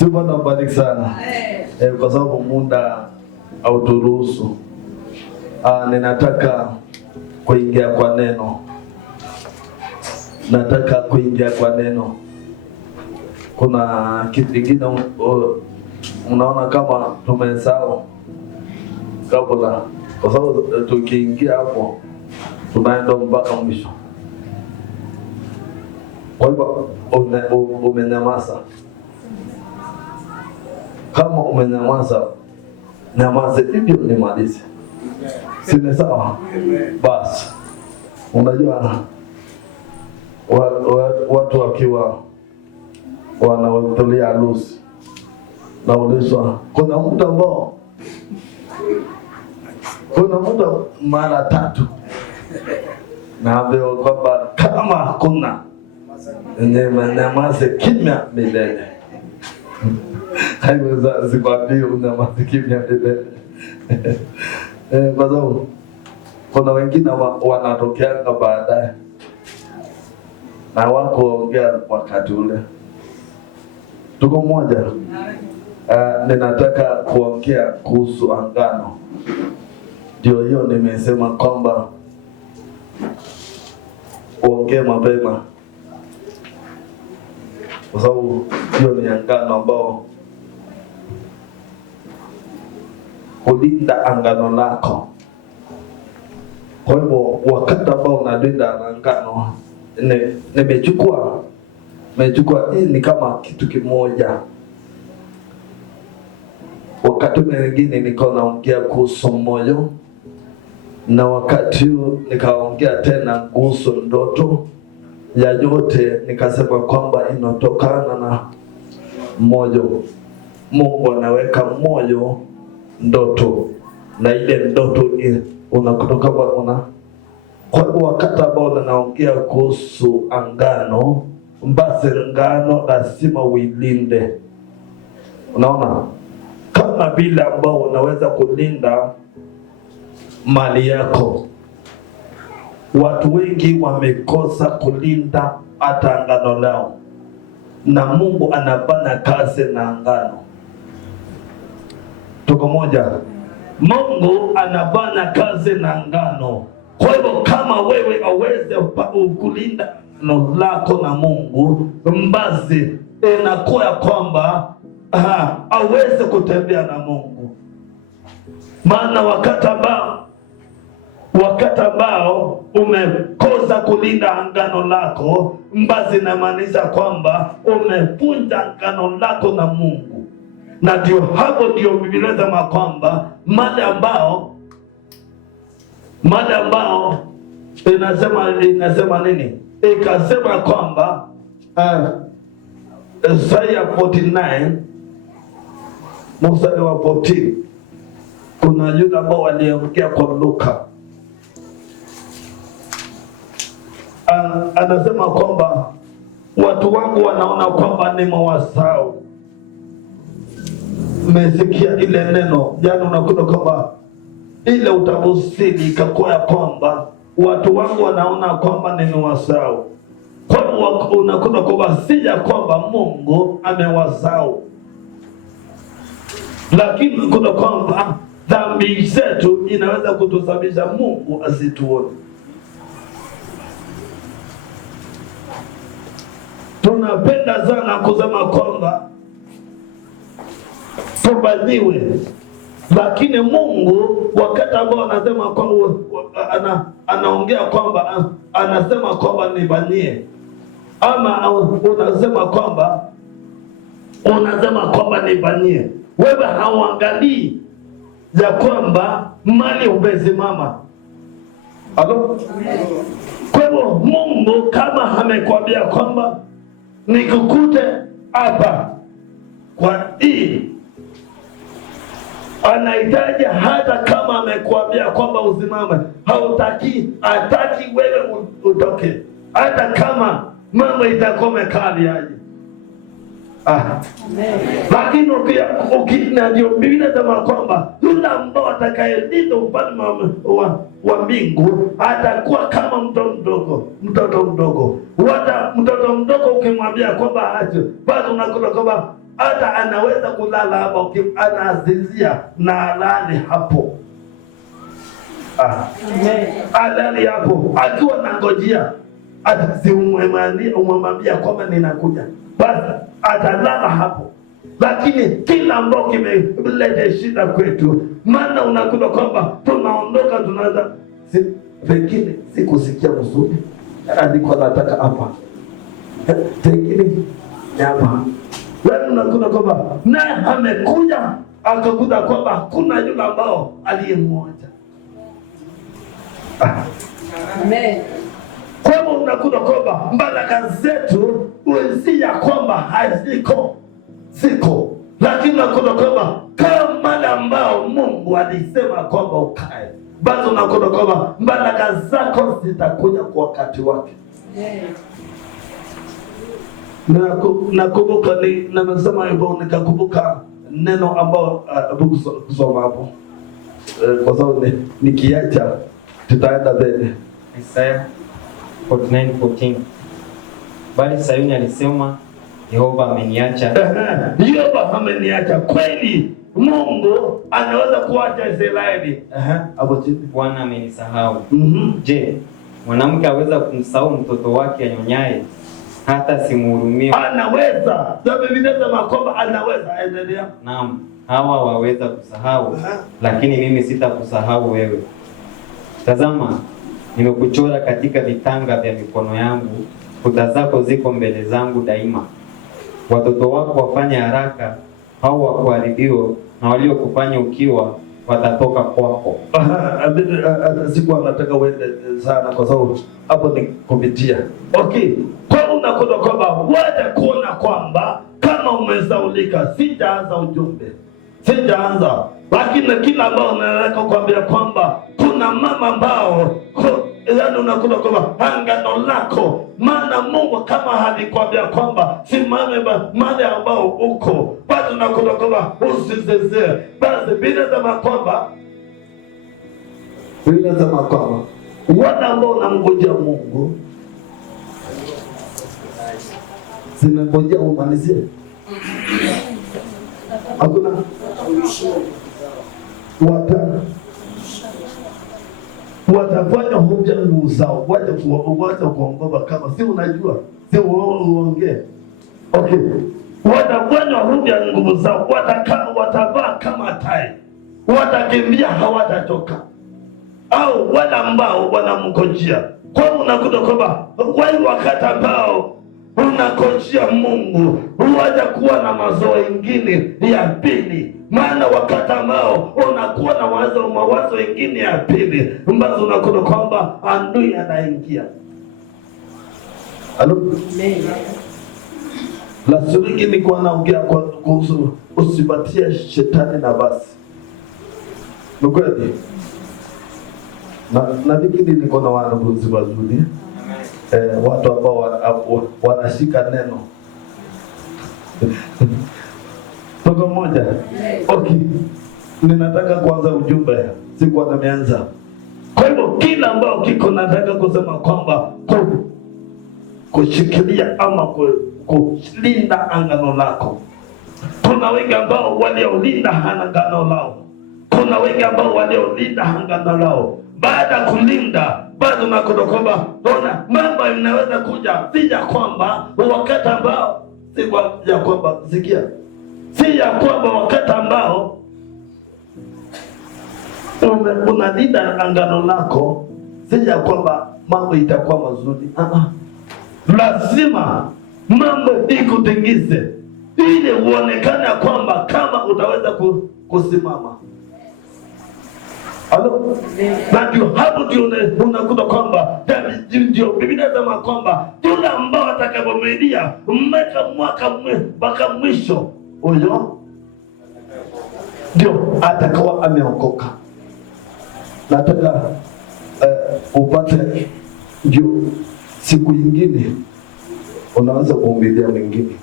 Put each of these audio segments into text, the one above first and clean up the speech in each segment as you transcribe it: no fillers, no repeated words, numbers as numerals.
Sifa na bariki sana. Kwa sababu muda hauturuhusu. Ninataka kuingia kwa neno. Kuna kitu kingine unaona kama tumesahau kabla, kwa sababu tukiingia hapo tunaenda mpaka mwisho. Kwa hivyo umenyamaza. Kama umenyamaza, nyamaze hivyo nimalize. Si sawa? Basi unajua watu wakiwa wanahudhuria harusi, naulizwa kuna muda mara 3, naambiwa kwamba kama hakuna nyamaze kimya milele. Haiweza sikwambie unyamaze kimya milele. Kwa sababu kuna wengine wanatokeanga baadaye na wako ongea wakati ule. Tuko mmoja. Ninataka kuongea kuhusu angano. Ndio hiyo nimesema kwamba uongee mapema, kwa sababu hiyo ni angano ambao kulinda angano lako. Kwa hivyo wakati ambao unalinda angano, nimechukua hii ni kama kitu kimoja. Wakati mwingine niko naongea kuhusu moyo, na wakati huu nikaongea tena kuhusu ndoto. Ya yote nikasema kwamba inatokana na moyo. Mungu anaweka moyo ndoto, na ile ndoto unakutoka kwa. Kwa hivyo wakati ambao naongea kuhusu angano, basi angano lazima uilinde. Unaona, kama vile ambao unaweza kulinda mali yako. Watu wengi wamekosa kulinda hata angano lao, na Mungu anafanya kazi na angano. Tuko moja. Mungu anafanya kazi na angano. Kwa hivyo kama wewe aweze kulinda angano lako na Mungu, basi inakuwa kwamba aweze kutembea na Mungu. Maana wakati ambao umekosa kulinda angano lako, basi inamaanisha kwamba umevunja angano lako na Mungu. Na ndio hapo ndio Biblia inasema kwamba mali ambao inasema nini? Ikasema kwamba Isaiah 49 mstari wa 14, kuna yule ambao waliongea kwa Luka. Anasema kwamba watu wangu wanaona kwamba nimewasahau. Mmesikia ile neno jana, unakuta kwamba ile utafsiri ikakuwa kwamba watu wangu wanaona kwamba nimewasahau. Kwa hiyo unakuta kwamba si ya kwamba Mungu amewasahau, lakini kuna kwamba dhambi zetu inaweza kutusababisha Mungu asituone. Tunapenda sana kusema kwamba tubaniwe, lakini Mungu wakati ambao anasema kwamba anaongea kwamba anasema kwamba nibanie, ama unasema kwamba nibanie, wewe hauangalii ya kwamba mali umesimama. Halo? Kwa hivyo Mungu kama amekwambia kwamba nikukute hapa kwa hii, anahitaji hata kama amekwambia kwamba usimame, hataki wewe utoke, hata kama mambo itakuwa mekali aje. Lakini ndio Biblia inasema kwamba yule ambao atakayelinda ufalme wa mbingu atakuwa kama mtoto mdogo. Mtoto mdogo ukimwambia kwamba aje, bado unakuta kwamba hata anaweza kulala hapo, anazizia na alale hapo. Alali hapo akiwa nangojea, umwambia kwamba ninakuja, basi atalala hapo. Lakini kila ambao kimeleta shida kwetu, maana unakuta kwamba tunaondoka, tunaanza pengine sikusikia mzuri, alikuwa nataka hapa, pengine hapa. Leo unakuta kwamba naye amekuja akakuta kwamba hakuna yule ambao aliyemwoja. Amen. Kwa hivyo unakuta kwamba baraka zetu si ya kwamba haziko, ziko, lakini unakuta kwamba kama ambao Mungu alisema kwamba ukae, basi unakuta kwamba baraka zako zitakuja kwa wakati wake. Nakumbuka nimesema hivyo, nikakumbuka neno ambao kusoma hapo, kwa sababu nikiacha tutaenda mbele. Isaya 49:14. Bali Sayuni alisema, Yehova ameniacha. Yehova ameniacha. Kweli Mungu anaweza kuacha Israeli. Hapo chini. Bwana amenisahau. Je, mwanamke aweza kumsahau mtoto wake anyonyaye hata simhurumie? Anaweza. Sababu vinasema kwamba anaweza. Endelea. Naam, hawa waweza kusahau, lakini mimi sitakusahau wewe. Tazama, nimekuchora katika vitanga vya mikono yangu, kuta zako ziko mbele zangu daima. Watoto wako wafanye haraka, hao wakuharibiwa, na waliokufanya ukiwa watatoka kwako. Siku anataka uende sana, kwa sababu hapo ni kupitia. Okay, kwa unakuta kwamba waje kuona kwamba kama umesaulika. Sijaanza ujumbe, sijaanza, lakini kila ambao nataka kuambia kwamba kuna mama ambao yaani unakuta kwamba angano lako, maana Mungu kama alikwambia kwamba simame mahali ambao uko, basi unakuta kwamba usizezee. Basi bila sema kwamba wana ambao unamngojea Mungu, zinangojea umalizie. Hakuna watafanya hoja nguvu zao, wacha kuongoza kama si unajua, si uongee. Okay, watafanya hoja nguvu zao, watavaa kama tai, watakimbia hawatatoka, au wale ambao wanamngojea. Kwa hiyo unakuta kwamba wale wakati ambao unakojea Mungu huwaja kuwa na mazoea mengine ya pili, maana wakati ambao unakuwa na mawazo mengine ya pili, ambazo unakuta kwamba adui anaingia. Halo, la swingi ni kwa naongea kuhusu usipatie shetani na basi. Nukweli na vikini niko na wanafunzi wazuri, watu ambao wanashika neno toka moja. Okay, ninataka kuanza ujumbe, sikuwa nimeanza. Kwa hivyo kila ambao kiko nataka kusema kwamba kushikilia ama kulinda angano lako. Kuna wengi ambao waliolinda angano lao, kuna wengi ambao waliolinda angano lao. Baada ya kulinda, bado unakuta kwamba ona mambo inaweza kuja, si ya kwamba wakati ambao si ya kwamba sikia, si ya kwamba wakati ambao unalinda angano lako, si ya kwamba mambo itakuwa mazuri. Lazima mambo ikutingize ili uonekane kwamba kama utaweza kusimama. Halo, na ndio hapo ndio unakuta kwamba ndio Biblia inasema kwamba yule ambao atakapomedia mpaka mwisho, huyo ndio atakawa ameokoka. Nataka upate ndio siku nyingine unaweza kuumbilia mwingine,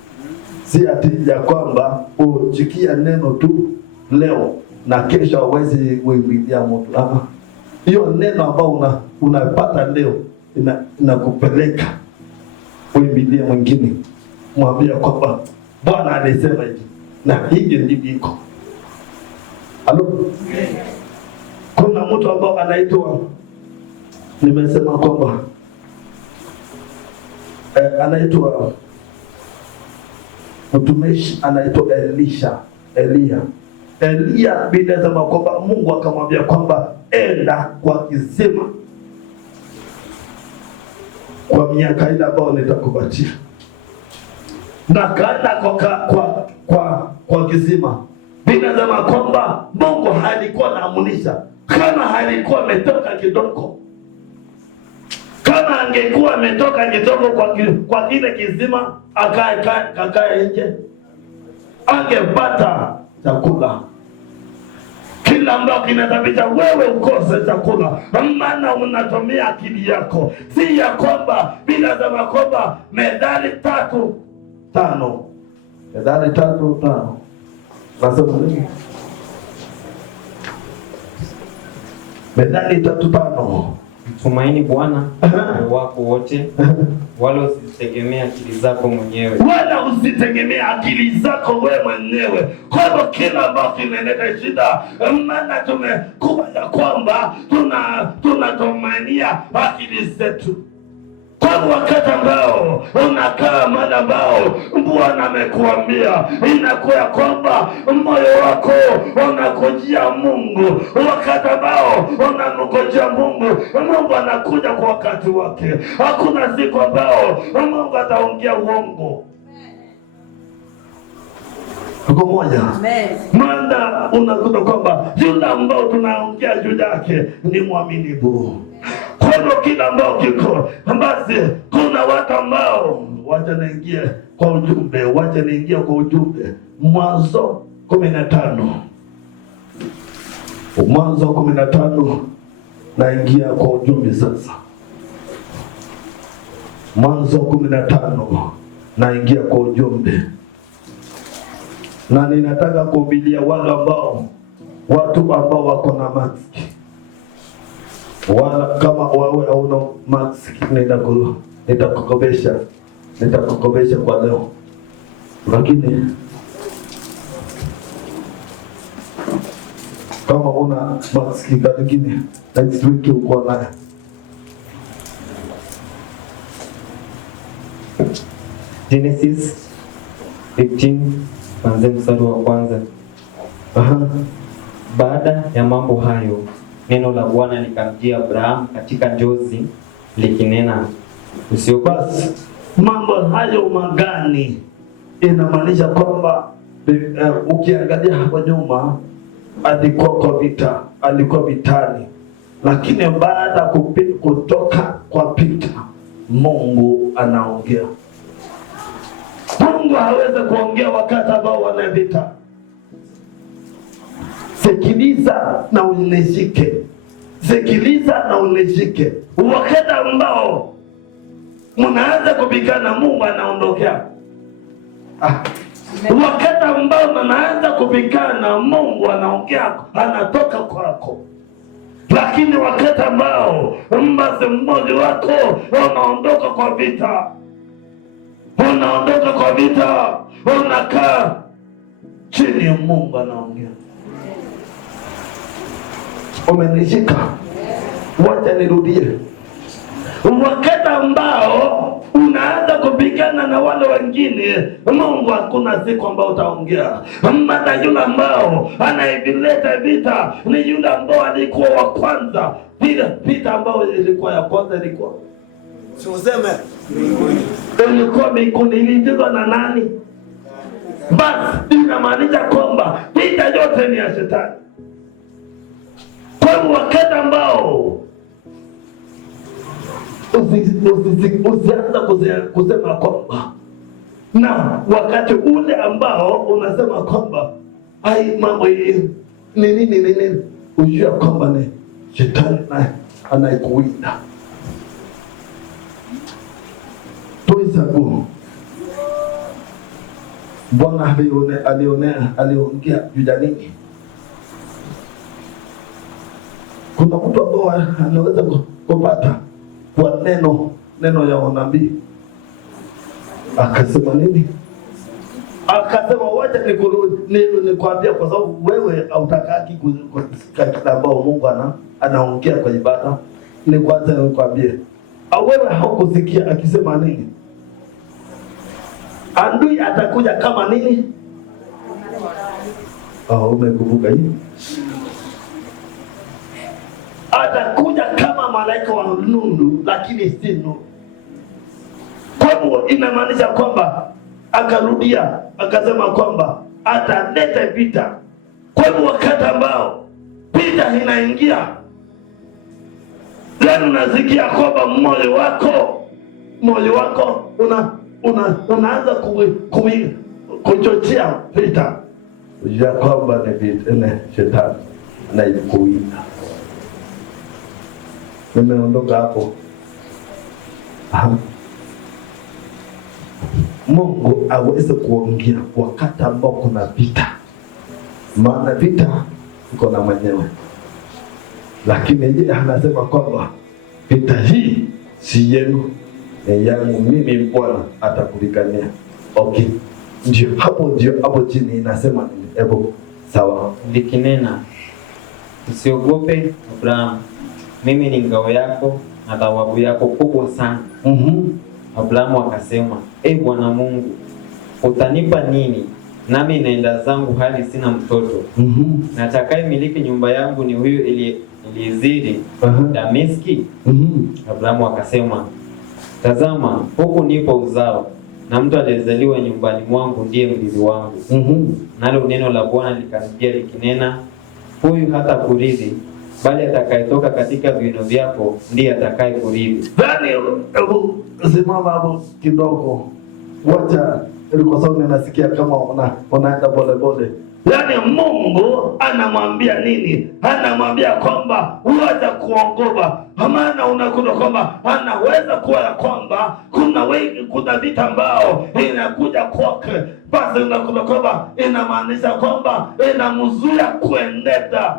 si ati ya kwamba uchikia neno tu leo na kesho hawezi kuimbilia mtu. Hiyo neno ambao unapata leo inakupeleka kuimbilia mwingine, mwambie kwamba Bwana alisema hivi, na hivyo ndivyo iko. Halo? Kuna mtu ambao anaitwa, nimesema kwamba anaitwa mtumishi, anaitwa Elia. Biblia inasema kwamba Mungu akamwambia kwamba enda kwa kisima kwa miaka ile ambayo nitakupatia, na kaenda kwa kisima. Biblia inasema kwamba Mungu halikuwa anaamunisha, kama halikuwa ametoka kidogo, kama angekuwa ametoka kidogo kwa kile kisima, akae nje, angepata chakula. Kila ambacho kinasababisha wewe ukose chakula, maana unatumia akili yako, si ya kwamba bila za kwamba Methali 3:5. Methali 3:5 nasema nini? Methali 3:5, mtumaini Bwana wako wote, wala usitegemea akili zako mwenyewe. Wala usitegemea akili zako wewe mwenyewe. Kwa hivyo kila ambacho kinaleta shida, maana tumekuwa ya kwamba tunatumania akili zetu. Kwa wakati ambao unakaa mahali ambao Bwana amekuambia, inakuwa kwamba moyo wako unakujia Mungu. Wakati ambao unamkujia Mungu, Mungu anakuja kwa wakati wake. Hakuna siku ambao Mungu ataongea uongo. Tuko moja. Maana unakuta kwamba yule ambao tunaongea juu yake ni mwaminifu. Kwa hivyo kila ambao kiko, basi kuna watu ambao wacha naingia kwa ujumbe. Mwanzo 15. Mwanzo 15 naingia kwa ujumbe sasa. Mwanzo 15 naingia kwa ujumbe. Na ninataka kuhubiria wale watu ambao wako na maski. Wala kama wawe hauna maski, nitakukopesha kwa leo. Lakini kama una maski lakini next week uko nayo. Genesis 15 kuanzia mstari wa kwanza. Baada ya mambo hayo, neno la Bwana likamjia Abrahamu katika njozi likinena, basi mambo hayo magani? Inamaanisha kwamba ukiangalia hapo nyuma alikuwa vitani, lakini baada kutoka kwa vita Mungu anaongea. Mungu hawezi kuongea wakati ambao wana vita. Sikiliza na unishike. Wakati ambao mnaanza kupigana, Mungu anaondokea. Wakati ambao mnaanza kupigana, Mungu anaongea, anatoka kwako. Lakini wakati ambao mmoja wako unaondoka kwa vita, unakaa chini ya Mungu anaongea. Umenishika? Wacha nirudie. Wakati ambao unaanza kupigana na wale wengine, Mungu hakuna siku ambao utaongea. Maana yule ambao anaileta vita ni yule ambao alikuwa wa kwanza. Vita ambao ilikuwa ya kwanza ilikuwa mbinguni. Ilitizwa na nani? Basi inamaanisha kwamba vita yote ni ya shetani. Kwa wakati ambao usianza kusema kwamba, na wakati ule ambao unasema kwamba ai mambo hii nini, ujua kwamba ni shetani anaikuwinda. Tuisagu Bwana aliongea juu ya nini? Kuna mtu ambao anaweza kupata kwa neno ya unabii akasema nini? Akasema wacha nikwambia, kwa sababu wewe hautakaki kusikia kile ambao Mungu anaongea kwa ibada. Ni kwanza nikwambie, wewe haukusikia akisema nini? Adui atakuja kama nini? Umekumbuka hii? Atakuja kama malaika wa nuru, lakini si nuru. Kwa hivyo inamaanisha kwamba akarudia akasema kwamba ataleta vita. Kwa hivyo wakati ambao vita inaingia, leo unasikia kwamba moyo wako unaanza kuchochea vita, ujua kwamba ni vita, ni shetani anaikuita. Nimeondoka hapo. Mungu aweze kuongea wakati ambao kuna vita, maana vita iko na mwenyewe, lakini yeye anasema kwamba vita hii si yenu, ni yangu mimi, Bwana atakulingania. Okay, ndio hapo chini inasema nini? Hebu sawa, likinena, usiogope Abraham, mimi ni ngao yako na thawabu yako kubwa sana. Abrahamu akasema, Bwana Mungu, utanipa nini? Nami naenda zangu hali sina mtoto. Na atakaye miliki nyumba yangu ni huyu Eliezeri Dameski. Abrahamu akasema, tazama, huku nipo uzao, na mtu aliyezaliwa nyumbani mwangu ndiye mrithi wangu. Nalo neno la Bwana likanijia likinena, huyu hata kurithi, bali atakayetoka katika viuno vyako ndiye atakaye kurithi. Hebu simama hapo kidogo. Wacha kwa sababu ninasikia kama unaenda pole. Yaani Mungu anamwambia nini? Anamwambia kwamba wacha kuogopa. Maana unakuta kwamba anaweza kuwa kwamba kuna vita ambao inakuja kwake. Basi unakuta kwamba inamaanisha kwamba inamzuia kuendeta.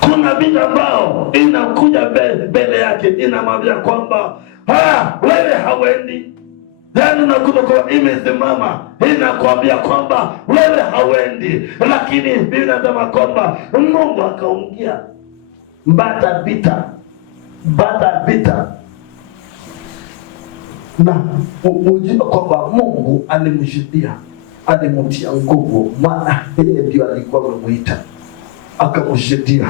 Kuna vita ambao inakuja mbele yake, inamwambia kwamba wewe hawendi. Yaani unakuta kwamba imesimama inakwambia kwamba wewe hawendi, lakini Biblia inasema kwamba Mungu akaongea baada vita na ujue kwamba Mungu alimshidia, alimtia nguvu, maana yeye ndio alikuwa amemuita akamshidia.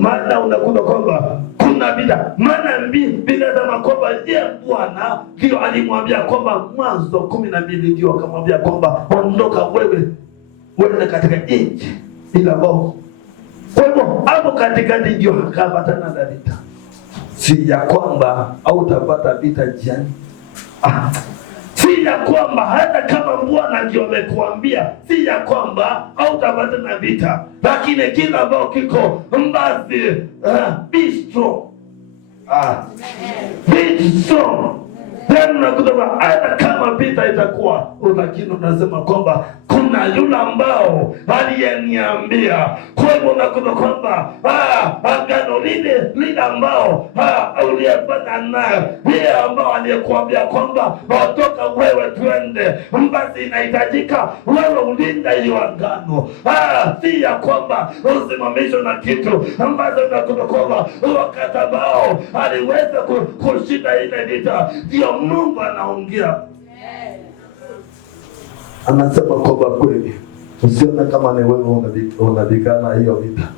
Maana unakuta kwamba kuna vita, maana Biblia inasema kwamba yeye Bwana ndio alimwambia kwamba Mwanzo 12 ndio akamwambia kwamba ondoka wewe uende katika nchi ila ambao. Kwa hivyo hapo katikati ndio akapatana na vita. Si ya kwamba hautapata vita njiani. Si ya kwamba hata kama Bwana ndio amekuambia, si ya kwamba hautapata na vita, lakini kila ambao kiko basi be strong. Be strong. Unakuta hata kama vita itakuwa, lakini unasema kwamba kuna yule ambao aliyeniambia. Kwa hivyo unakuta kwamba agano lile ambao uliyepata naye, yeye ambao aliyekuambia kwamba watoka wewe twende, basi inahitajika wewe ulinda hiyo agano. Si ya kwamba usimamishwe na kitu ambacho unakuta kwamba wakati ambao aliweza kushinda ile vita, ndio Mungu anaongea. Anasema kwamba kweli usione kama ni wewe unapigana hiyo vita.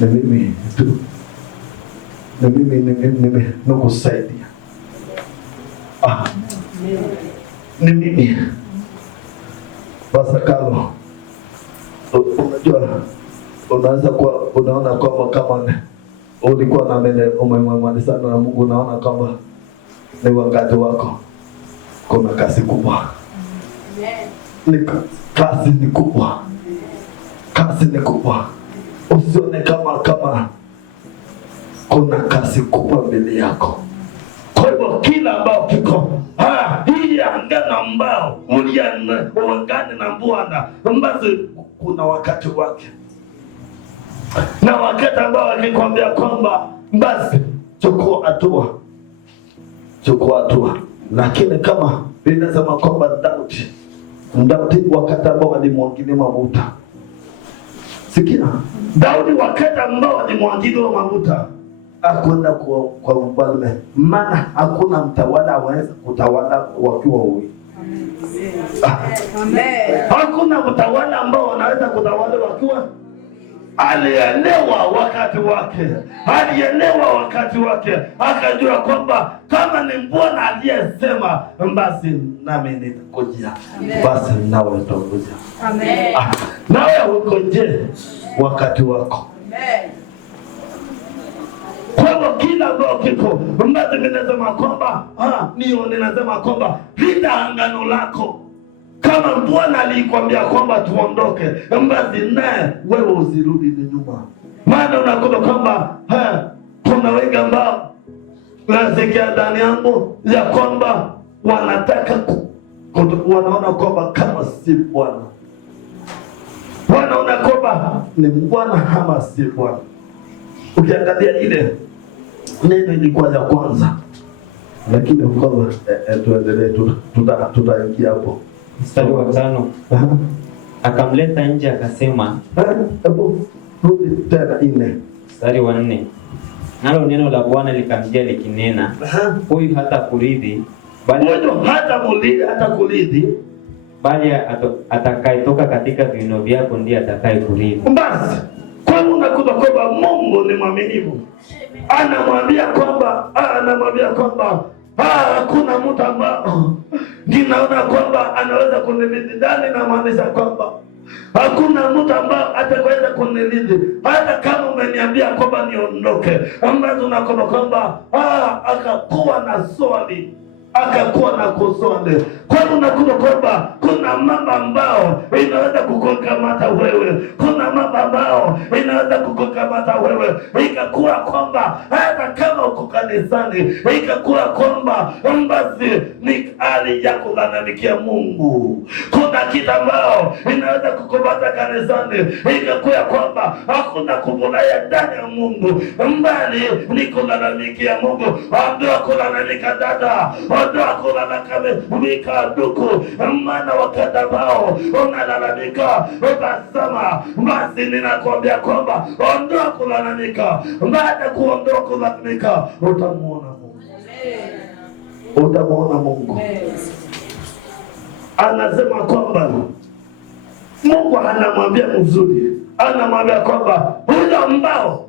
Ni mimi tu. Ni mimi nakusaidia. Ni mimi. Basa Kalo. Unajua unaanza kuwa unaona kwamba kama ulikuwa na umemwamini sana na Mungu, unaona kwamba ni wakati wako. Kuna kazi kubwa. Kazi ni kubwa. Kazi ni kubwa. Usione kama kuna kazi kubwa mbele yako. Kwa hivyo kila ambao kiko hii angana ambao uliangana na Bwana, basi kuna wakati wake. Na wakati ambao akikwambia kwamba basi chukua hatua. Lakini kama inasema kwamba Daudi wakati ambao walimwagilia mafuta, sikia, Daudi wakati ambao walimwagilia mafuta akwenda kwa mfalme, maana hakuna mtawala aweza kutawala wakiwa wawili. Hakuna mtawala ambao wanaweza kutawala wakiwa. Alielewa wakati wake, akajua kwamba kama ni Bwana aliyesema, basi nami nitakuja, basi nawe utakuja. Nawe ukoje wakati wako? Kwa hivyo kila ambao kiko mbasi, ninasema kwamba ninasema kwamba linda agano lako. Kama Bwana alikwambia kwamba tuondoke, basi naye wewe usirudi nyuma. Maana unakuta kwamba kuna wengi ambao nasikia ndani yangu ya kwamba wanataka wanaona kwamba kama si Bwana, wanaona kwamba ni Bwana ama si Bwana. Ukiangalia ile neno ilikuwa ya kwanza, lakini kwanza tuendelee, tutaingia hapo. Mstari wa 5. Akamleta nje akasema, rudi tena 4. Mstari wa 4. Nalo neno la Bwana likamjia likinena, huyu hata kuridhi, bali atakayetoka katika viuno vyako ndiye atakaye kuridhi. Basi kwa unakuta kwamba Mungu ni mwaminifu. Anamwambia kwamba hakuna mtu ambao ninaona kwamba anaweza kunilidhi. Ndani namaanisha kwamba hakuna mtu ambao ataweza kunilidhi, hata kama umeniambia kwamba niondoke, ambazo unakuta kwamba akakuwa na swali, akakuwa na kuswali. Kwa hiyo unakuta kwamba kuna mambo ambao inaweza kukukamata wewe, kuna mambo ambao inaweza kukukamata wewe, ikakuwa kwamba hata kama uko kanisani, ikakuwa kwamba basi ni hali ya kulalamikia Mungu. Kuna kitu ambao inaweza kukumata kanisani, ikakuwa kwamba hakuna kufurahia ndani ya Mungu, mbali ni kulalamikia Mungu. Ondoa kulalamika dada, ondoa kulalamika ndugu, maana wakati ambao unalalamika utasema, basi ninakwambia kwamba ondoa kulalamika. Baada kuondoa kulalamika utamuona Mungu. Anasema kwamba Mungu anamwambia mzuri, anamwambia kwamba huyo ambao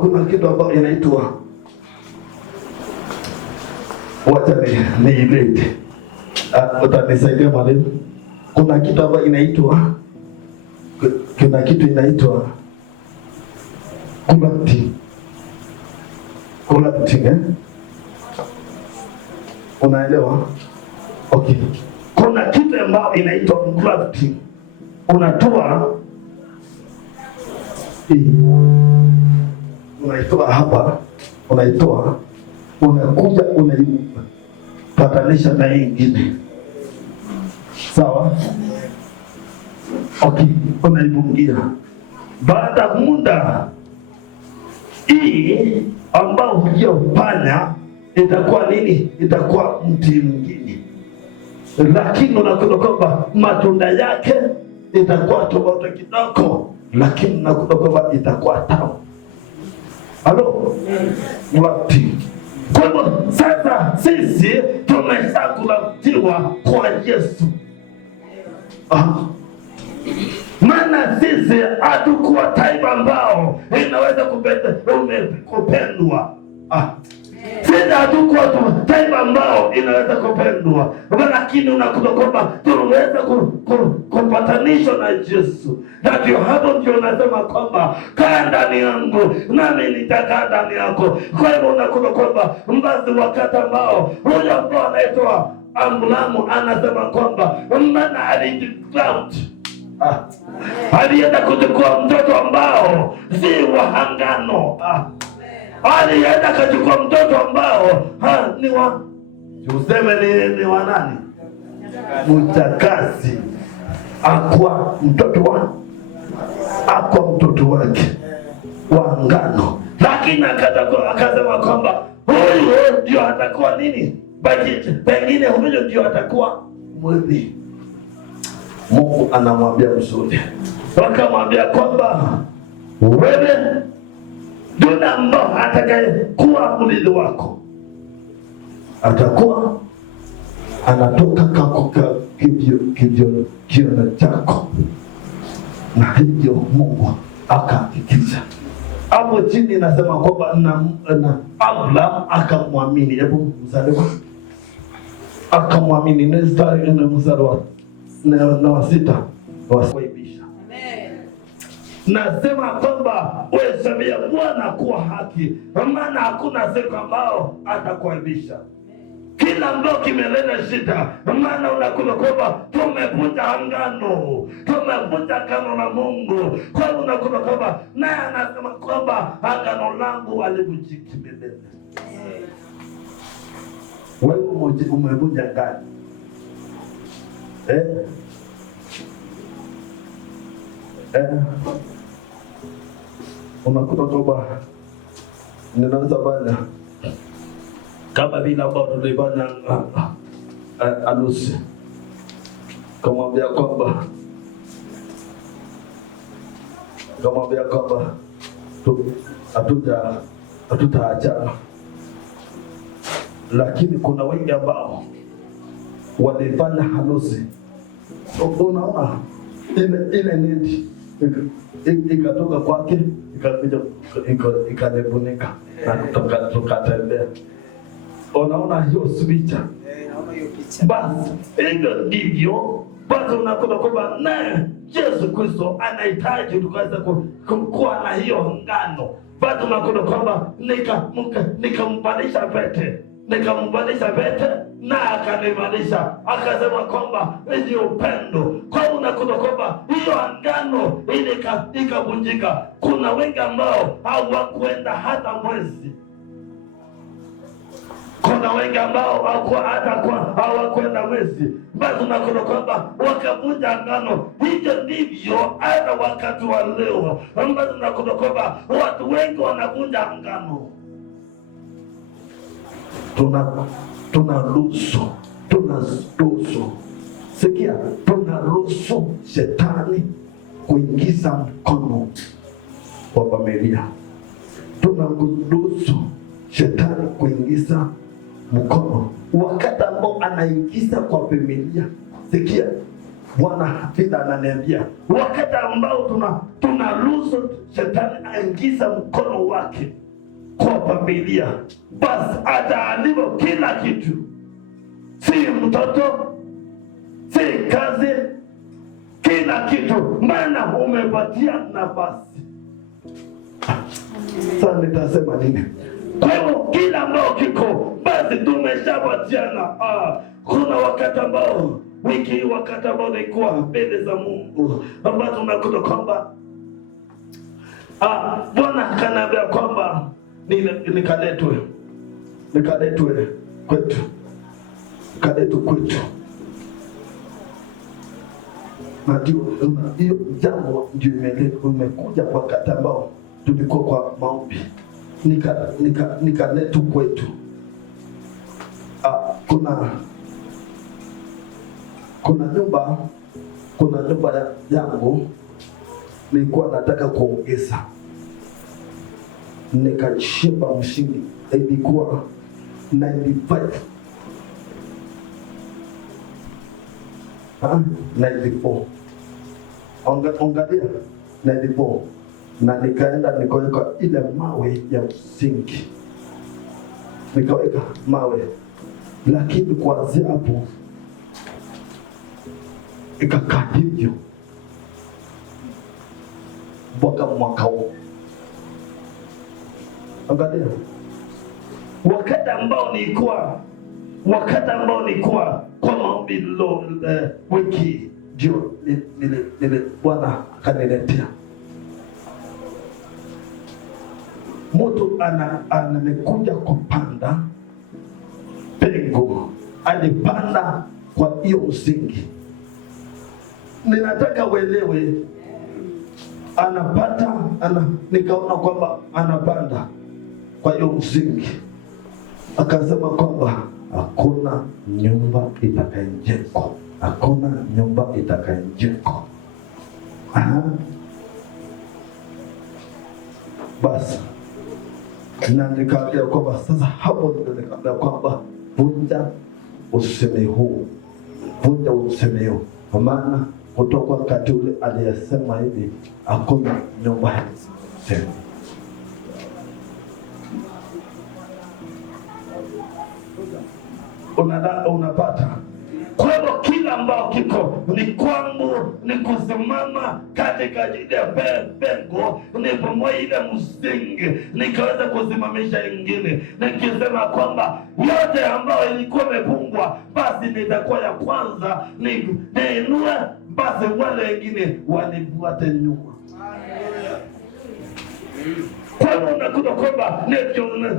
kuna kitu ambao inaitwa, wacha niilete, utanisaidia mwalimu. Kuna kitu ambayo inaitwa corrupting. Unaelewa? Okay. Kuna kitu ambayo inaitwa corrupting. Unaitoa hapa, unakuja unaipatanisha na ingine, sawa? Okay, unaibungia. Baada ya muda hii ambao hujafanya itakuwa nini? Itakuwa mti mwingine, lakini unakuta kwamba matunda yake itakuwa tofauti kidogo, lakini unakuta kwamba itakuwa tamu. Halo? Wapi? Kwa hivyo sasa sisi tumeshakulatiwa kwa Yesu. Maana sisi hatukuwa taifa ambao inaweza kupendwa. Sisi hatukuwa taifa ambao inaweza kupendwa, lakini unakuta kwamba tunaweza kupatanishwa na Yesu. Na ndio hapo ndio unasema kwamba kaa ndani yangu nami nitakaa ndani yako. Kwa hivyo unakuta kwamba basi wakati ambao huyo ambao anaitwa Abrahamu anasema kwamba maana alienda kuchukua mtoto ambao si wa agano. Alienda kachukua mtoto ambao ni wa useme ni wa nani? Mchakazi. Akwa mtoto wake wa agano, lakini akasema kwamba huyu ndio atakuwa nini? pengine huyo ndio atakuwa mwivi. Mungu anamwambia mzuri, wakamwambia kwamba wewe ndiye ambao atakayekuwa mlinzi wako, atakuwa anatoka kwa kiona chako. Na hivyo Mungu akahakikisha. Hapo chini nasema kwamba na Abraham akamwamini. Hebu mzaliwa akamwamini. Ni mstari wa 6 wakuaibisha. Nasema kwamba uhesabia Bwana kuwa haki, maana hakuna siku ambao atakuaibisha. Kila ambao kimeleta shida, maana unakuta kwamba tumevunja agano na Mungu. Kwa hiyo unakuta kwamba naye anasema kwamba agano langu alivunjika milele. Wewe umevunja agano. Unakuta kwamba ninaweza bana kama vile ambao tulifanya harusi, kamwambia kwamba hatutaachana, lakini kuna wengi ambao walifanya harusi. Unaona ile neti ikatoka kwake ikanebunika na tukatembea. Unaona hiyo picha? Basi hivyo ndivyo basi unakuta kwamba naye Yesu Kristo anahitaji tukaweza kuwa na hiyo ngano. Basi unakuta kwamba nikambadilisha pete na akanimalisha, akasema kwamba ni upendo. Kwa hiyo unakuta kwamba hiyo ngano ile ikavunjika. Kuna wengi ambao hawakwenda hata mwezi. Kuna wengi ambao hawakwenda mwezi. Basi unakuta kwamba wakavunja agano. Hivyo ndivyo hata wakati wa leo. Basi unakuta kwamba watu wengi wanavunja agano. Tunaruhusu shetani kuingiza mkono kwa familia. Tunaruhusu shetani kuingiza mkono wakati ambao anaingiza kwa familia. Sikia, Bwana hafidha ananiambia, wakati ambao tunaruhusu shetani aingiza mkono wake kwa familia, basi ataharibu kila kitu. Si mtoto, si kazi, kila kitu, maana umepatia nafasi. Sasa nitasema nini? Kwa hiyo kila ambao kiko basi tumeshapatiana. Kuna wakati ambao wakati ambao nilikuwa mbele za Mungu, ambao tunakuta kwamba Bwana akaniambia kwamba nikaletwe kwetu. Na hiyo jambo ndio imekuja kwa wakati ambao tulikuwa kwa maombi. Nikaletwa kwetu. Kuna nyumba yangu nilikuwa nataka kuongeza, nikachimba msingi, ilikuwa 95 94. Angalia 94. Na nikaenda nikaweka ile mawe ya msingi, nikaweka mawe, lakini kuanzia hapo ikakaa hivyo mpaka mwaka huu. Angalia, wakati ambao nilikuwa kwa maombi wiki ndio Bwana akaniletea mtu amekuja kupanda pengo, alipanda kwa hiyo msingi. Ninataka uelewe, nikaona kwamba anapanda kwa hiyo msingi, akasema kwamba hakuna nyumba itakayojengwa, hakuna nyumba itakayojengwa. Basi na nikaambia kwamba sasa hapo nikaambia kwamba vunja usemi huu, vunja usemi huu, kwa maana kutoka wakati ule aliyesema hivi hakuna nyumba tena. Unapata. Kwa hivyo kila ambao kiko ni kwangu ni kusimama katika ajili ya pengo, nipomoa ile msingi nikaweza kusimamisha ingine, nikisema kwamba yote ambayo ilikuwa imepungwa basi nitakuwa ya kwanza niinue, basi wale wengine wanifuate nyuma. Kwa hiyo unakuta kwamba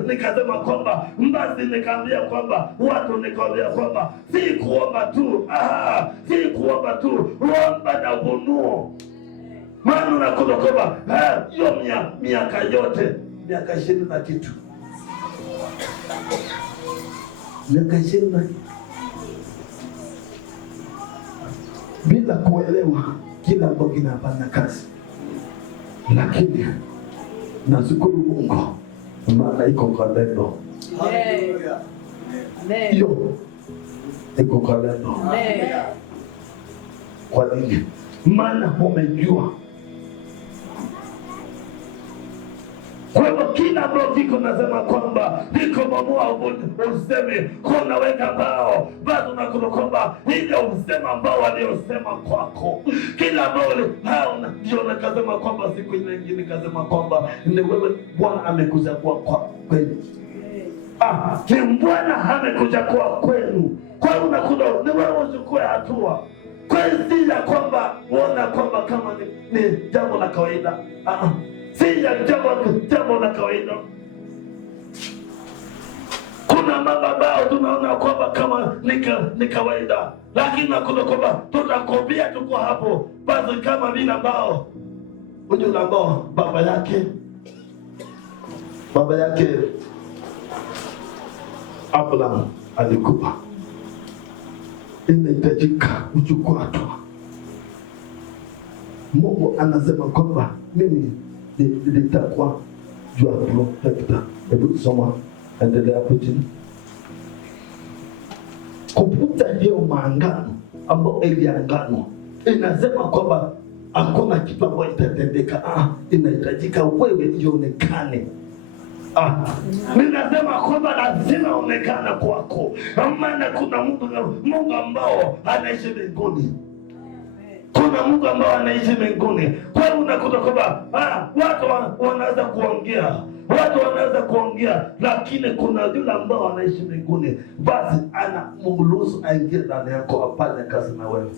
nikasema kwamba basi nikaambia kwamba watu, nikaambia kwamba si kuomba tu, si kuomba tu, omba na ufunuo. Maana unakuta kwamba hiyo miaka yote, miaka 20 na kitu, miaka 20 na bila kuelewa kila ambacho kinafanya kazi, lakini nashukuru Mungu maana iko kwa neno. Hiyo iko kwa neno. Kwa nini? Maana umejua. Kwa hivyo kila ambao kiko nasema kwamba niko mamua useme kuna weka bao, bado unakuta kwamba ile usema ambao waliosema kwako, kila ambao hao ndio nakasema kwamba siku ile nyingine kasema kwamba ni wewe Bwana amekuja kwa kweli. Ni Bwana amekuja kwa kwenu. Kwa hiyo unakuta ni wewe uchukue hatua. Kwa hiyo si ya kwamba uona kwamba kama ni jambo la kawaida. Si ya jambo la kawaida. Kuna mambo ambayo tunaona kwamba kama ni kawaida, lakini nakuta kwamba tutakopia tuko hapo. Basi kama vile ambao ujula ambao baba yake Abraham alikuwa inahitajika uchukua hatua. Mungu anasema kwamba mimi nitakuwa jua protector. Hebu soma, endelea hapo chini. Kuputa hiyo maangano ambao iliangano inasema kwamba hakuna kitu ambacho itatendeka. Inahitajika wewe ionekane. Ninasema kwamba lazima onekana kwako, maana kuna Mungu ambao anaishi mbinguni. Kuna Mungu ambao anaishi mbinguni. Kwa hiyo unakuta kwamba watu wanaweza kuongea, lakini kuna yule ambao anaishi mbinguni, basi anamruhusu aingie ndani yako, afanye kazi na wewe.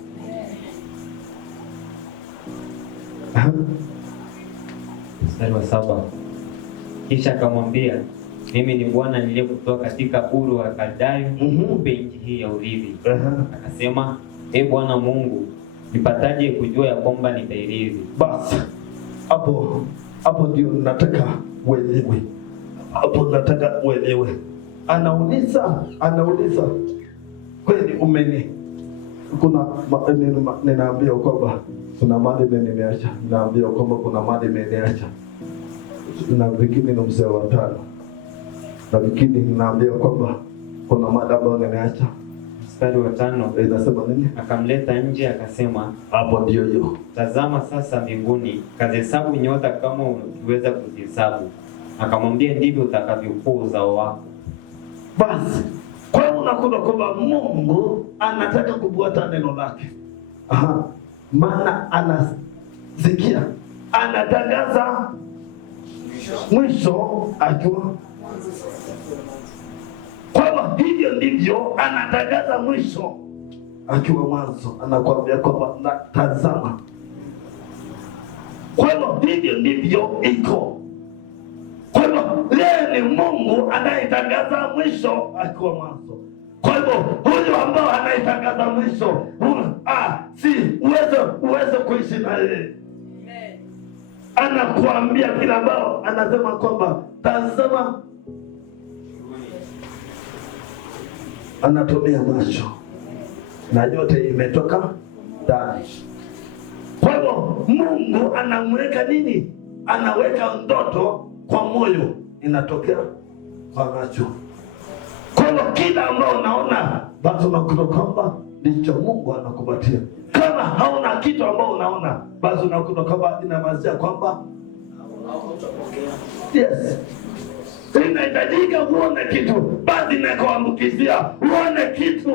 Mstari wa 7. Kisha akamwambia, mimi ni Bwana niliyekutoa katika Uru wa Kaldayo kupe nchi hii ya urithi. Akasema, Bwana Mungu, nipataje kujua ya kwamba nitairithi? Basi hapo ndio nataka uelewe. Hapo nataka uelewe. Anauliza kweli kuna ninaambia kwamba kuna mali nimeacha. Naambia kwamba kuna mali nimeacha. Na wengine ni mzee wa 5. Na wengine ninaambia kwamba kuna mali ambayo nimeacha. Mstari wa 5 inasema nini? Akamleta nje akasema, hapo ndio hiyo. Tazama sasa mbinguni, kazihesabu nyota kama ukiweza kuzihesabu. Akamwambia, ndivyo utakavyokuwa uzao wako. Basi kwa hiyo unakuta kwamba Mungu anataka kufuata neno lake. Maana anasikia, anatangaza mwisho akiwa. Kwa hivyo ndivyo anatangaza mwisho akiwa mwanzo. Anakuambia kwamba natazama. Kwa hivyo ndivyo iko. Kwa hivyo yeye ni Mungu anayetangaza mwisho akiwa mwanzo. Kwa hivyo huyo ambao anayetangaza mwisho, si uwezo kuishi na yeye. Anakuambia kila ambao anasema kwamba tazama anatumia macho na yote imetoka ndani. Kwa hivyo Mungu anamweka nini? Anaweka ndoto kwa moyo, inatokea kwa macho. Kwa hivyo kila ambao unaona basi unakuta kwamba ndicho Mungu anakupatia. Kama hauna kitu ambao unaona basi unakuta kwamba inamaanisha kwamba yes, inahitajika uone kitu, basi nakuambukizia uone kitu.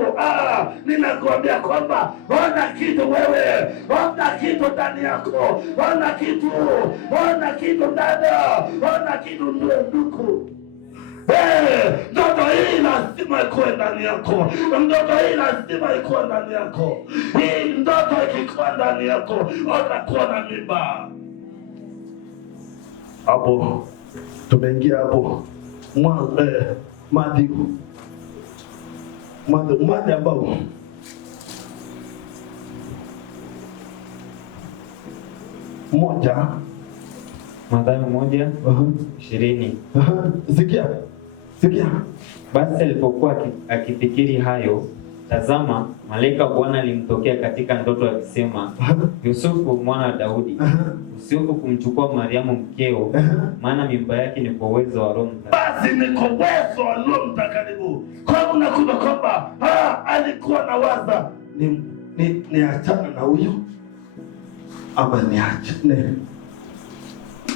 Ninakuambia kwamba ona kitu wewe, ona kitu ndani yako, ona kitu dada, ona kitu ndugu. Ndoto hii lazima ikuwe ndani yako. Ndoto hii lazima ikuwe ndani yako. Hii ndoto ikikuwa ndani yako utakuwa na mimba. Hapo tumeingia hapo Mathayo ambao Mathayo 1:20. Sikia. Basi alipokuwa akifikiri hayo, tazama, malaika Bwana alimtokea katika ndoto akisema, Yusufu mwana wa Daudi, usihofu kumchukua Mariamu mkeo, maana mimba yake ni kwa uwezo wa Roho Mtakatifu. Basi ni kwa uwezo wa Roho Mtakatifu. Kwa unakuta kwamba alikuwa na waza ni achana na huyo ama niache.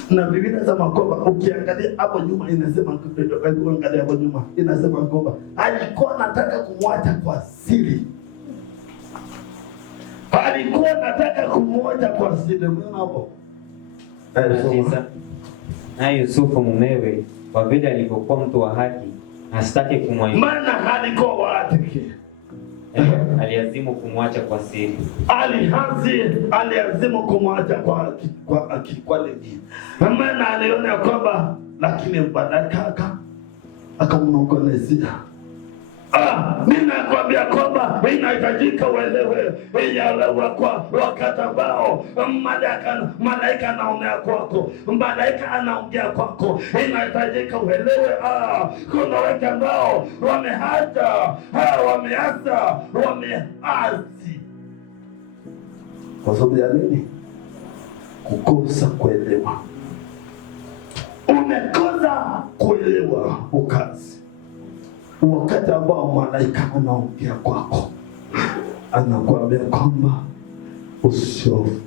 Na Biblia inasema kwamba ukiangalia hapo nyuma inasema kwamba alikuwa anataka kumwacha kwa siri. Umeona hapo? Na Yusufu mumewe, kwa vile alivyokuwa mtu wa haki, asitaki kumwaibisha. Maana alikuwa wa haki. Aliazimu kumwacha kwa siri. Aliazimu kumwacha kwa nini? Maana aliona kwamba lakini badaka akamnong'onezea. Ninakwambia kwamba inahitajika uelewe kwa wakati ambao malaika anaongea kwako. Malaika anaongea kwako. Inahitajika uelewe kuna watu ambao wameasi. Kwa sababu ya nini? Kukosa kuelewa. Umekosa kuelewa ukazi. Wakati ambao malaika anaongea kwako, anakuambia kwamba usiogope.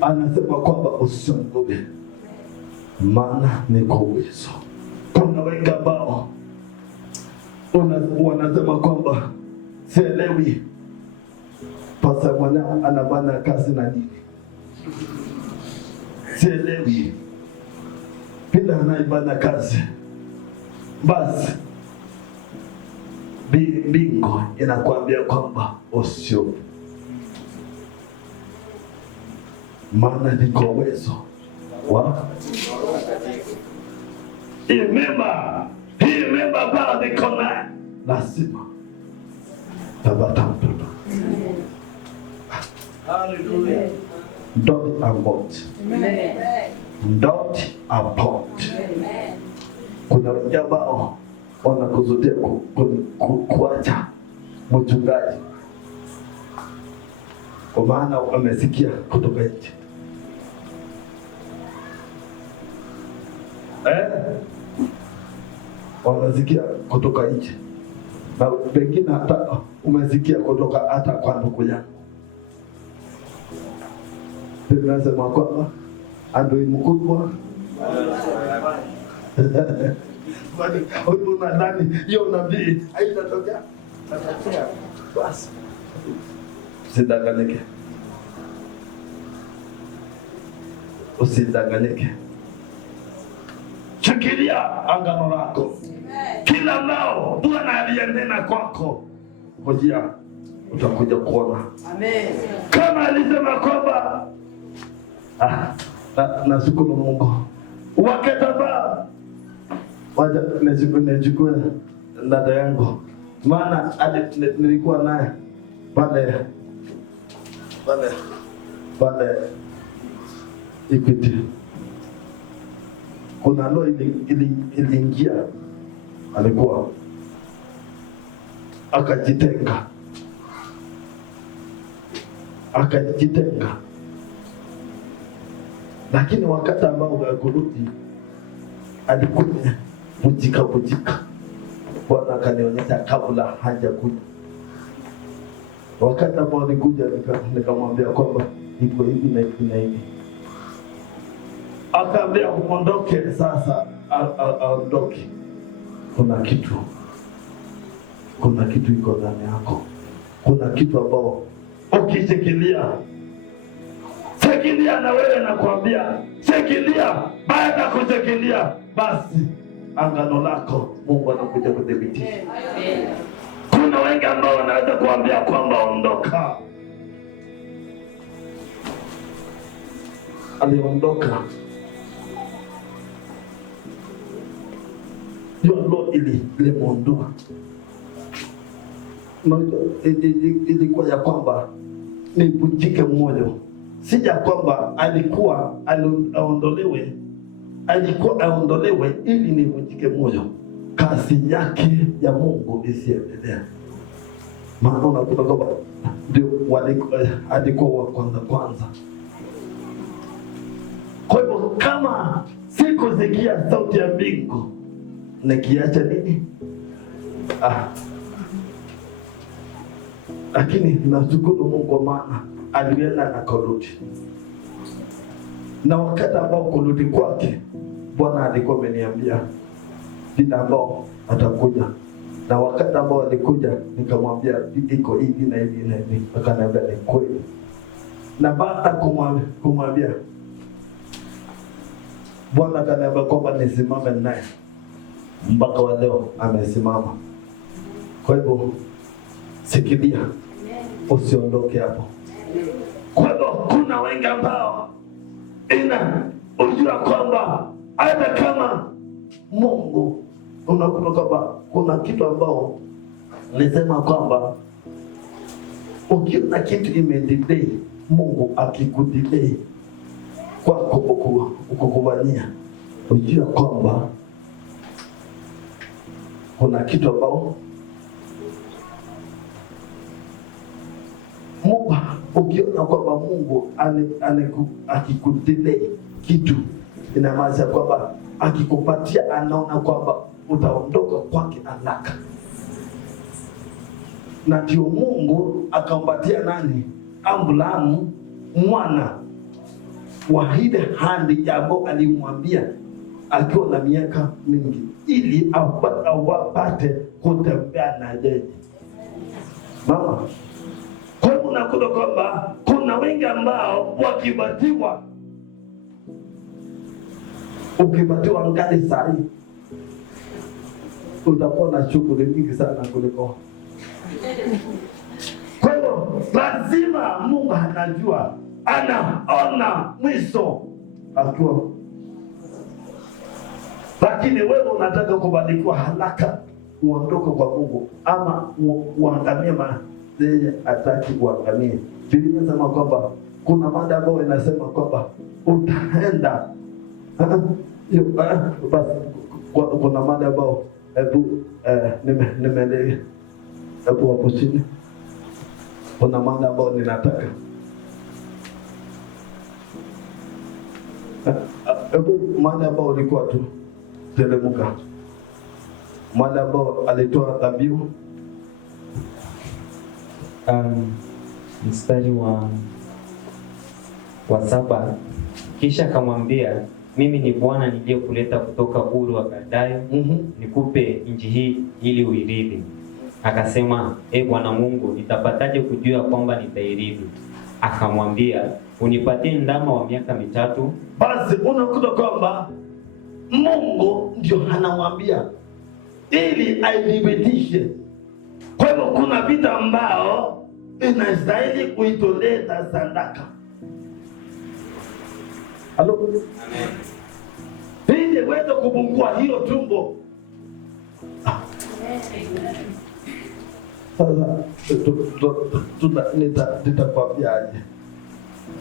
Anasema kwamba usiogope, maana niko uwezo. Kuna wengi ambao wanasema kwamba sielewi pasa mwana anafanya kazi na nini, sielewi bila anaifanya kazi, basi bingo inakuambia kwamba usiogope, maana niko uwezo wa hii memba bado niko naye, lazima tabata mtoto. Hallelujah. Don't abort. Amen. Don't abort. Kuna wengine ambao wanakuzuia kuacha mchungaji kwa maana wamesikia kutoka nje. Wamesikia kutoka nje, na pengine hata umesikia kutoka hata kwa ndugu yako. Tunasema kwamba adui mkubwa unadhani hiyo nabii haitatokea? Basi usidanganyike. Shikilia agano lako. Kila nao Bwana aliyenena kwako, ngojea utakuja kuona. Amen. Kama alisema kwamba nashukuru Mungu. Wakataba waja nijikue dada yangu, maana nilikuwa naye pale Equity kuna roho iliingia, alikuwa akajitenga, lakini wakati ambao kurudi alikuja kujika. Bwana akanionyesha kabla hajakuja. Wakati ambao alikuja nikamwambia kwamba iko hivi na hivi na hivi, akaambia uondoke sasa. Aondoke, kuna kitu iko ndani yako, kuna kitu ambao ukishikilia, shikilia. Na wewe nakwambia shikilia. Baada ya kushikilia, basi angano lako Mungu anakuja kudhibitisha. Kuna wengi ambao wanaweza kuambia kwamba ondoka. Aliondoka, ndio ilimuondoa. Ilikuwa ya kwamba nivunjike moyo, sija kwamba alikuwa aondolewe, alikuwa aondolewe ili nivunjike moyo, kazi yake ya Mungu isiendelea. Maana unakuta kwamba ndio alikuwa wa kwanza. Kwa hivyo kama sikusikia sauti ya mbingu, nikiacha nini? Lakini nashukuru Mungu kwa maana alienda na kurudi. Na wakati ambao kurudi kwake, Bwana alikuwa ameniambia vile ambao atakuja. Na wakati ambao alikuja, nikamwambia iko hivi na hivi na hivi. Akaniambia ni kweli. Na baada kumwambia, Bwana akaniambia kwamba nisimame naye. Mpaka wa leo amesimama. Kwa hivyo sikilia, usiondoke hapo. Kwa hivyo kuna wengi ambao ujua kwamba hata kama Mungu unakuta kwamba kuna kitu ambao nisema kwamba ukiona kitu imedelay, Mungu akikudelay kwa kukubania, ujua kwamba kuna kitu ambao Mungu, ukiona kwamba Mungu akikudelay kitu, inamaanisha kwamba akikupatia, anaona kwamba utaondoka kwake haraka. Na ndio Mungu akampatia nani? Abrahamu mwana wa ile hadi ambao alimwambia akiwa na miaka mingi, ili awapate kutembea na yeye. Mama, kwa hiyo unakuta kwamba kuna wengi ambao wakibatiwa, ukibatiwa ngali sahi, utakuwa na shughuli nyingi sana kuliko. Kwa hiyo lazima Mungu anajua, anaona mwisho akiwa. Lakini wewe unataka kubarikiwa haraka, uondoke kwa Mungu ama uangamie, yeye hataki uangamie. Biblia inasema kwamba kuna mada ambayo inasema kwamba utaenda basi. Kuna mada ambayo nimeeleza hapo chini. Kuna mada ambayo ninataka mada ambayo ulikuwa tu telemuka, mada ambayo alitoa dhabihu mstari wa 7, kisha akamwambia, mimi ni Bwana niliyekuleta kutoka Uru wa Kaldayo, nikupe nchi hii ili uirithi. Akasema, Bwana Mungu, nitapataje kujua kwamba nitairithi? Akamwambia, unipatie ndama wa miaka 3. Basi unakuta kwamba Mungu ndio anamwambia ili aidhibitishe. Kwa hivyo kuna vitu ambao inastahili kuitolea sadaka. Halo? Amen. Ili uweze kupungua hiyo tumbo. Sasa nitakwambiaje?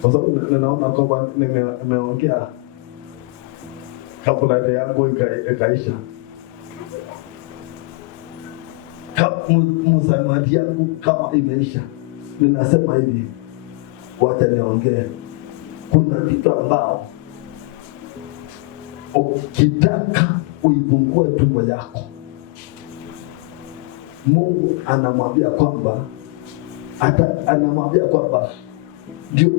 Kwa sababu ninaona kwamba nimeongea kabla yangu ikaisha, msamiati yangu kama imeisha, ninasema hivi, wacha niongee. Kuna vitu ambao ukitaka uipungue tumbo yako, Mungu anamwambia kwamba ndio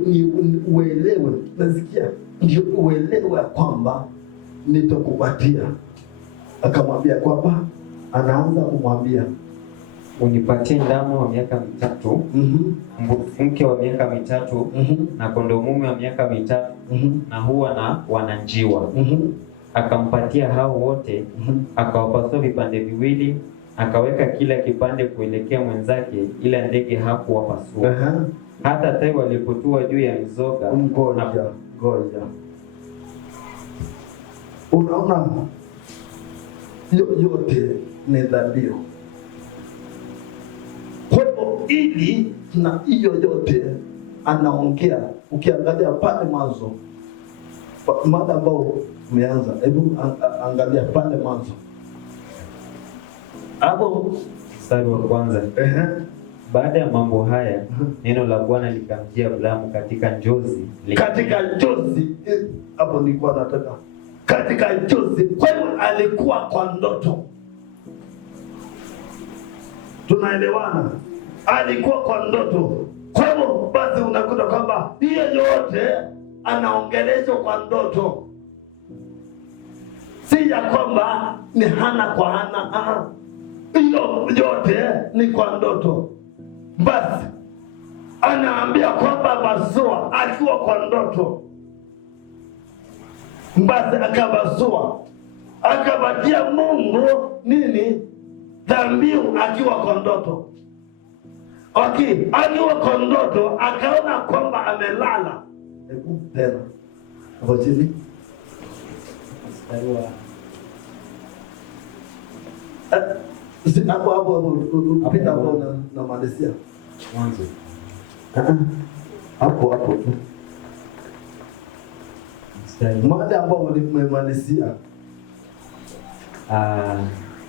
uelewe, nasikia, ndio uelewe kwamba nitakupatia. Akamwambia kwamba anaanza kumwambia unipatie ndama wa miaka 3, mke wa miaka 3, na kondoo mume wa miaka 3, na huwa na wananjiwa. Akampatia hao wote, akawapasua vipande viwili, akaweka kila kipande kuelekea mwenzake, ila ndege hakuwapasua. Hata tai walipotua juu ya mizoga. Ngoja. Unaona, yote ni dhabihu. Kwa hivyo ili na hiyo yote anaongea, ukiangalia pale mwanzo, mada ambao umeanza, hebu angalia pale mwanzo hapo mstari wa kwanza. Baada ya mambo haya, neno la Bwana likamjia Abrahamu katika njozi. Hapo nilikuwa nataka katika njozi. Kwa hiyo alikuwa kwa ndoto. Tunaelewana? Alikuwa kwa ndoto. Kwa hiyo basi unakuta kwamba hiyo yote anaongelezwa kwa ndoto, si ya kwamba ni hana kwa hana. Hiyo yote ni kwa ndoto. Basi anaambia kwamba basua akiwa kwa ndoto, basi akabasua, akapatia Mungu nini? Dhabihu akiwa kwa ndoto. Okay, akiwa kwa ndoto akaona kwamba amelala. Hebu tena hapo chini hapo upita hapo na malizia mwanzo hapo tu mada ambao ulimalizia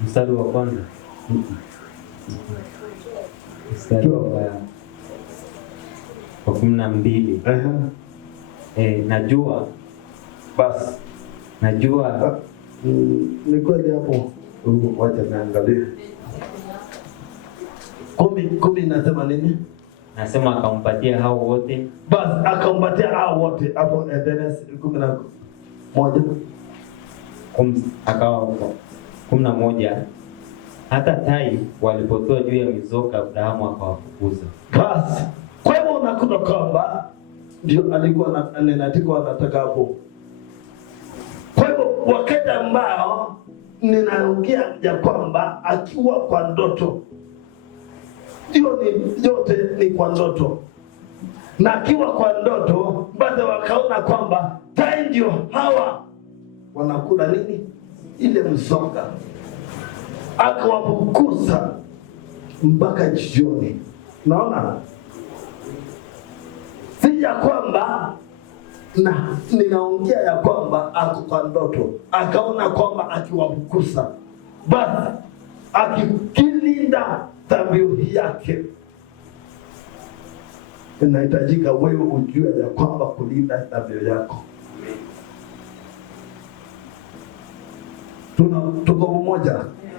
mstari wa kwanza. Mstari wa 12. Najua basi, najua ni kweli hapo. Wacha niangalie 10 nasema nini? Nasema akampatia hao wote. Basi akampatia hao wote hapo Genesis 11 akawa 11. Hata tai walipotoa juu ya mizoga, Abrahamu akawafukuza. Basi kwa hivyo unakuta kwamba ndio alikuwa anataka hapo. Kwa hivyo wakati ambao ninaongea ya kwamba akiwa kwa ndoto, hiyo ni yote ni kwa ndoto, na akiwa kwa ndoto basi wakaona kwamba tai ndio hawa wanakula nini? Ile mzoga. Akawafukuza mpaka jioni. Naona si ya kwamba na ninaongea ya kwamba ako kwa ndoto, akaona kwamba akiwafukuza, basi akikilinda dhabihu yake. Inahitajika wewe ujue ya kwamba kulinda dhabihu yako. Tuko pamoja?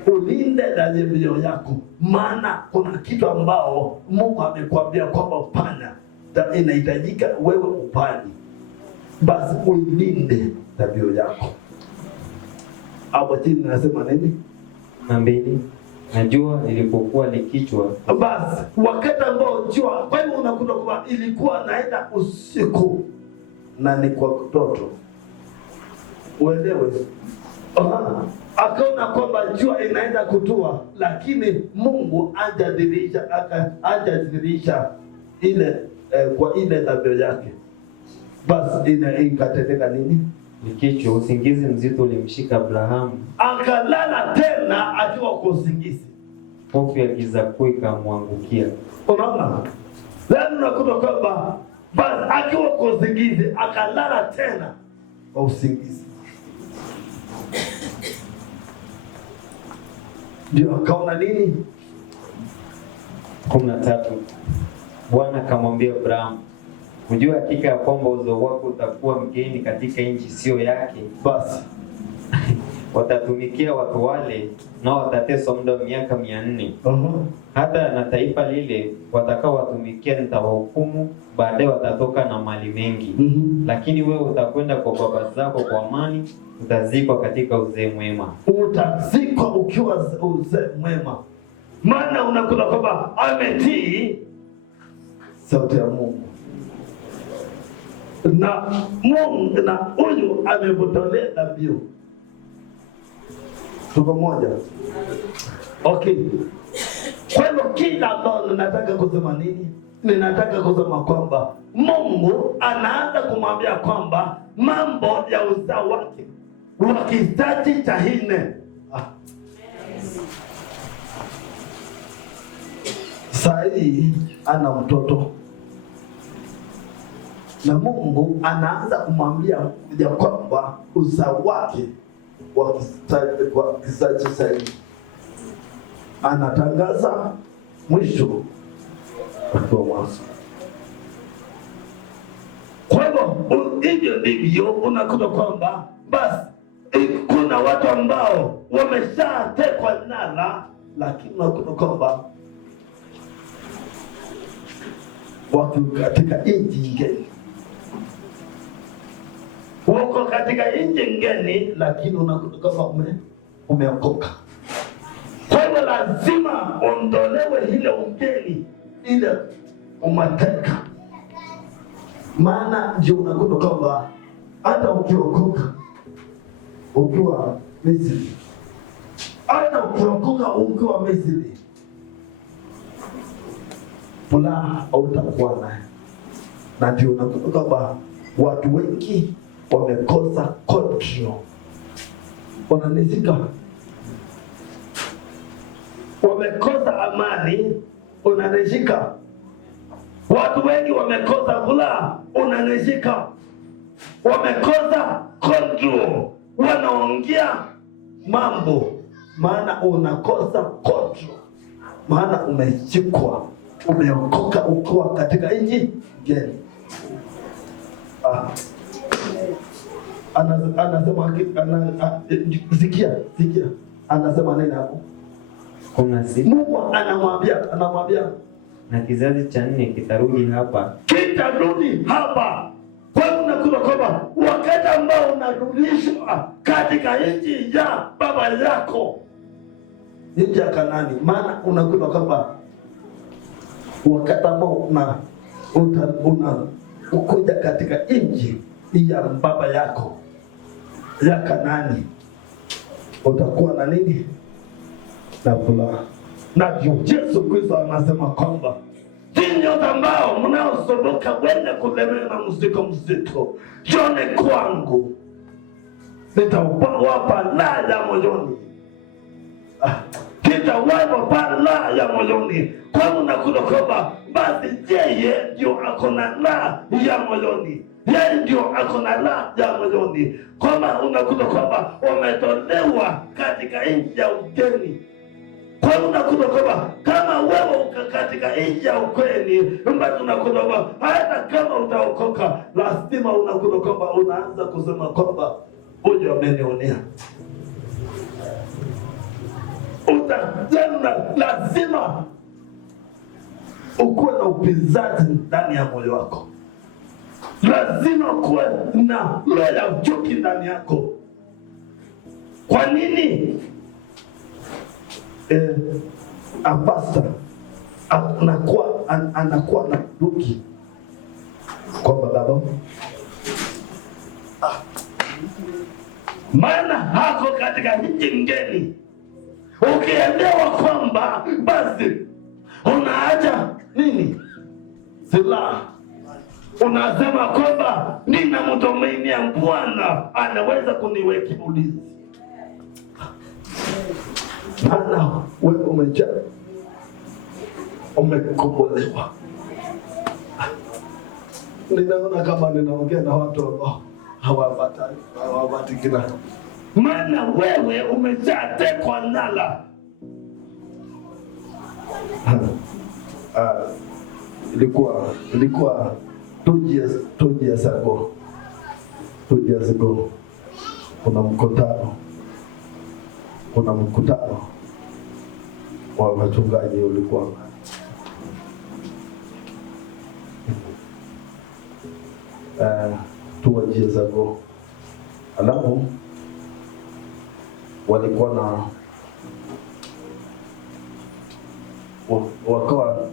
Ulinde dhabihu yako, maana kuna kitu ambao Mungu amekwambia kwamba upanya, inahitajika wewe upani. Basi uilinde dhabihu yako. Hapo chini nasema nini? 2. Najua ilipokuwa likichwa. Basi wakati ambao jua, kwa hiyo unakuta kwamba ilikuwa naenda usiku na ni kwa ndoto. Uelewe. Akaona kwamba jua inaenda kutua, lakini Mungu hajadhihirisha ile kwa ile dhabihu yake. Basi ikatendeka nini? Likichwa, usingizi mzito ulimshika Abrahamu, akalala tena akiwa kwa usingizi. Hofu ya giza kuu ikamwangukia. Unaona? Leo unakuta kwamba basi akiwa kwa usingizi akalala tena kwa usingizi. Ndio akaona nini? 13. Bwana akamwambia Abrahamu, unajua hakika ya kwamba uzao wako utakuwa mgeni katika nchi sio yake. Basi watatumikia watu wale, nao watateswa muda wa miaka 400. Hata na taifa lile watakao watumikia nitawahukumu, baadaye watatoka na mali mengi. Lakini wewe utakwenda kwa baba zako kwa amani, utazikwa katika uzee mwema. Utazikwa ukiwa uzee mwema. Maana unakula kwamba ametii sauti ya Mungu. Na Mungu na huyu amemtolea dhabihu. Tuko moja. Okay. Kwa hivyo kila ambalo nataka kusema nini? Ninataka kusema kwamba Mungu anaanza kumwambia kwamba mambo ya uzao wake wa kizazi cha nne. Saa hii ana mtoto na Mungu anaanza kumwambia ya kwamba uzao wake wa kizazi cha nne. Anatangaza mwisho wa mwanzo. Kwa hivyo ndivyo unakuta kwamba basi kuna watu ambao wameshatekwa nyara, lakini unakuta kwamba wako katika nchi ngeni. Wako katika nchi ngeni, lakini unakuta kwamba umeokoka. Kwa hivyo lazima ondolewe ile ugeni, ile umateka. Maana ndio unakuta kwamba hata ukiokoka ukiwa Misri, hata ukiokoka ukiwa Misri, furaha hautakuwa nayo. Na ndio unakuta kwamba watu wengi wamekosa control. Wananizika, wamekosa amani, unanishika. Watu wengi wamekosa furaha, unanishika. Wamekosa control, wanaongea mambo, maana unakosa control. Maana umeshikwa, umeokoka ukiwa katika nchi ngeni. Anasema sikia, anasema nini hapo? Mungu anamwambia na kizazi cha 4 kitarudi hapa. Kitarudi hapa. Kwa hiyo unakuta kwamba wakati ambao unarudishwa katika nchi ya baba yako, nchi ya Kanaani, maana unakuta kwamba wakati ambao ukuja katika nchi ya baba yako ya Kanaani, utakuwa na nini? Na furaha. Na Yesu Kristo anasema kwamba ninyi ambao mnaosumbuka wenye kulemewa na mzigo mzito, njoni kwangu, nitawapa raha ya moyoni. Nitawapa raha ya moyoni. Kwa unakuta kwamba basi yeye ndio ako na raha ya moyoni. Yeye ndio ako na raha ya moyoni. Kama unakuta kwamba umetolewa katika nchi ya ugeni. Kwa hiyo unakuta kwamba kama wewe uko katika nchi ya ukweli, mbona unakuta kwamba hata kama utaokoka, lazima unakuta kwamba unaanza kusema kwamba huyu amenionea. Lazima ukuwe na upinzani ndani ya moyo wako. Lazima kuwe na roho ya chuki ndani yako. Kwa nini? Apasta anakuwa na duki kwamba baba, maana hako katika nchi ngeni. Ukielewa kwamba basi unaacha nini? Silaha. Unasema kwamba ninamtumainia Bwana, anaweza kuniweka ulinzi. Maana wewe umekombolewa. Ninaona kama ninaongea na watu ambao hawapati kila. Maana wewe umeshatekwa nyara. ilikuwa 2 years ago. Kuna mkutano wa wachungaji ulikuwa 2 years ago. Alafu walikuwa na wakawa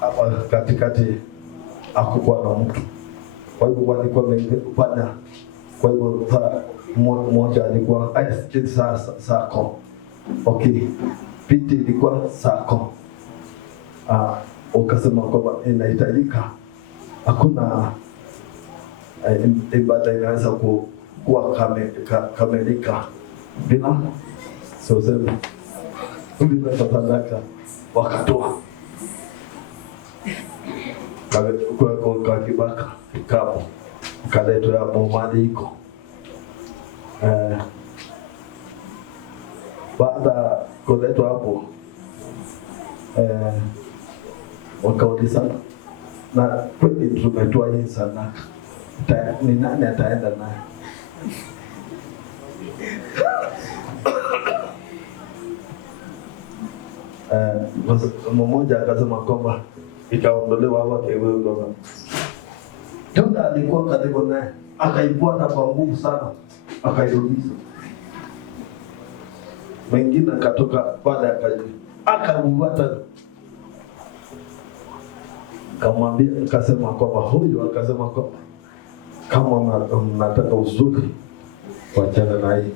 hapa katikati hakukuwa na mtu, kwa hivyo walikuwa wamefanya. Kwa hivyo mmoja alikuwa sako, okay, piti ilikuwa sako. Ukasema kwamba inahitajika, hakuna ibada inaweza kuwa kamilika bila sosema bila sadaka. Wakatoa kwa kibaka kikapu kaletwa hapo maandiko. Baada kuletwa hapo wakaulizana, na kweli tumetoa hii sadaka, ni nani ataenda naye? Mmoja akasema kwamba ikaondolewa hapa kewe ndoga. Tunda alikuwa karibu naye, akaifuata kwa nguvu sana, akairudisha. Mwingine akatoka baada akamufuata, kamwambia, akasema kwamba huyu, akasema kwamba kama mnataka uzuri, wachana na hii.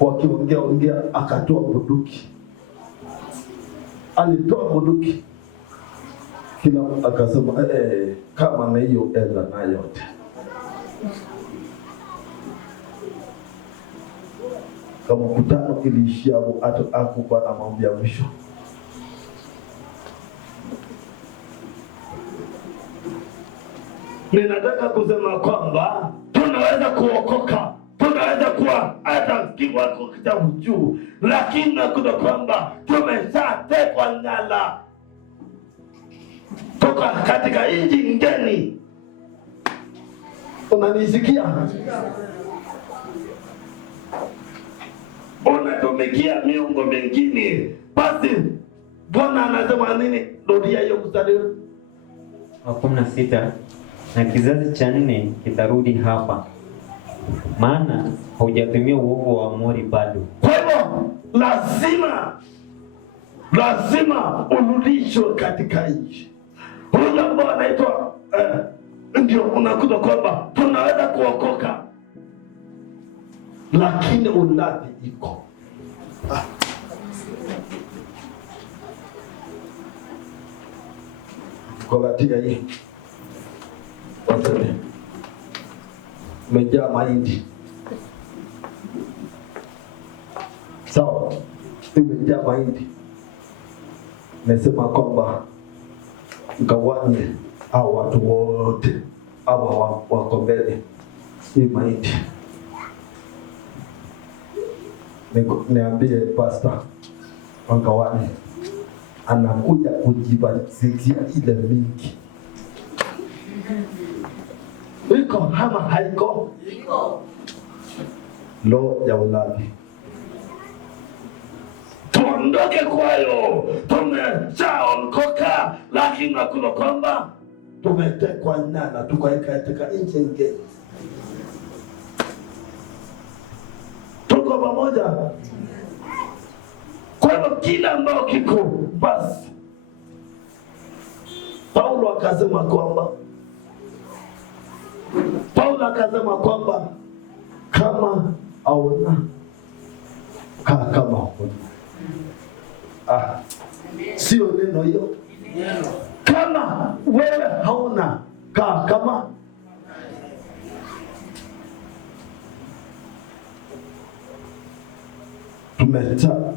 Wakiongea akatoa bunduki. Alitoa bunduki, kila akasema kama na hiyo enda na yote. Kama mkutano iliishia hata hakuwa na maombi ya mwisho. Ninataka kusema kwamba tunaweza kuokoka, tunaweza kuwa hata kiwango cha juu, lakini nakuta kwamba tumeshatekwa nyara toka katika nchi ngeni. Unanisikia? Unatumikia miungu mingine. Basi Bwana anasema nini? Rudia hiyo mstari wa 16, na kizazi cha 4 kitarudi hapa, maana haujatumia uovu wa Amori bado. Kwa hivyo lazima urudishwe katika nchi. Huyo ambao anaitwa ndio unakuta kwamba tunaweza kuokoka, lakini ulafi iko. Kwa katika hii waseme umejaa mahindi, sawa, umejaa mahindi. Nasema kwamba mgawanye hao watu wote hawa wako mbele hii mahindi. Niambie pastor mgawanye, anakuja kujibazikia ile mingi. Iko hama haiko? Iko. Lo ya ulafi. Tuondoke kwayo, tumeshaokoka, lakini nakuta kwamba tumetekwa nyara, tukaeka katika nchi ngeni. Tuko pamoja? Kwa hivyo kila ambao kiko basi, Paulo akasema kwamba kama hauna kaa kama huna. Sio neno hiyo? Kama wewe hauna kaa kama.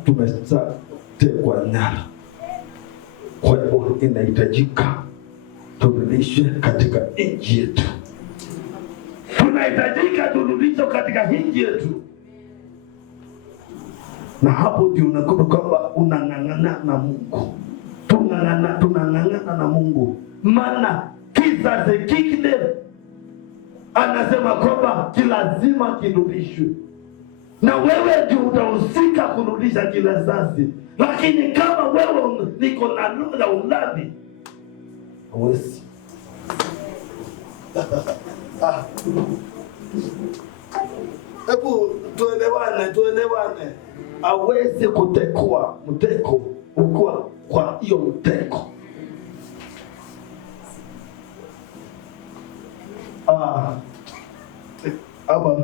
Tumeshatekwa nyara. Kwa hivyo inahitajika turudishwe katika nchi yetu. Tunahitajika turudishwe katika nchi yetu. Na hapo ndio unakuta kwamba unang'ang'ana na Mungu. Tunang'ang'ana na Mungu, maana kizazi kile anasema kwamba kilazima kirudishwe, na wewe ndio utahusika kurudisha kizazi. Lakini kama wewe niko na roho ya ulafi, hawezi. Hebu tuelewane. Hawezi kutekwa mteko ukua kwa hiyo mteko. Hapa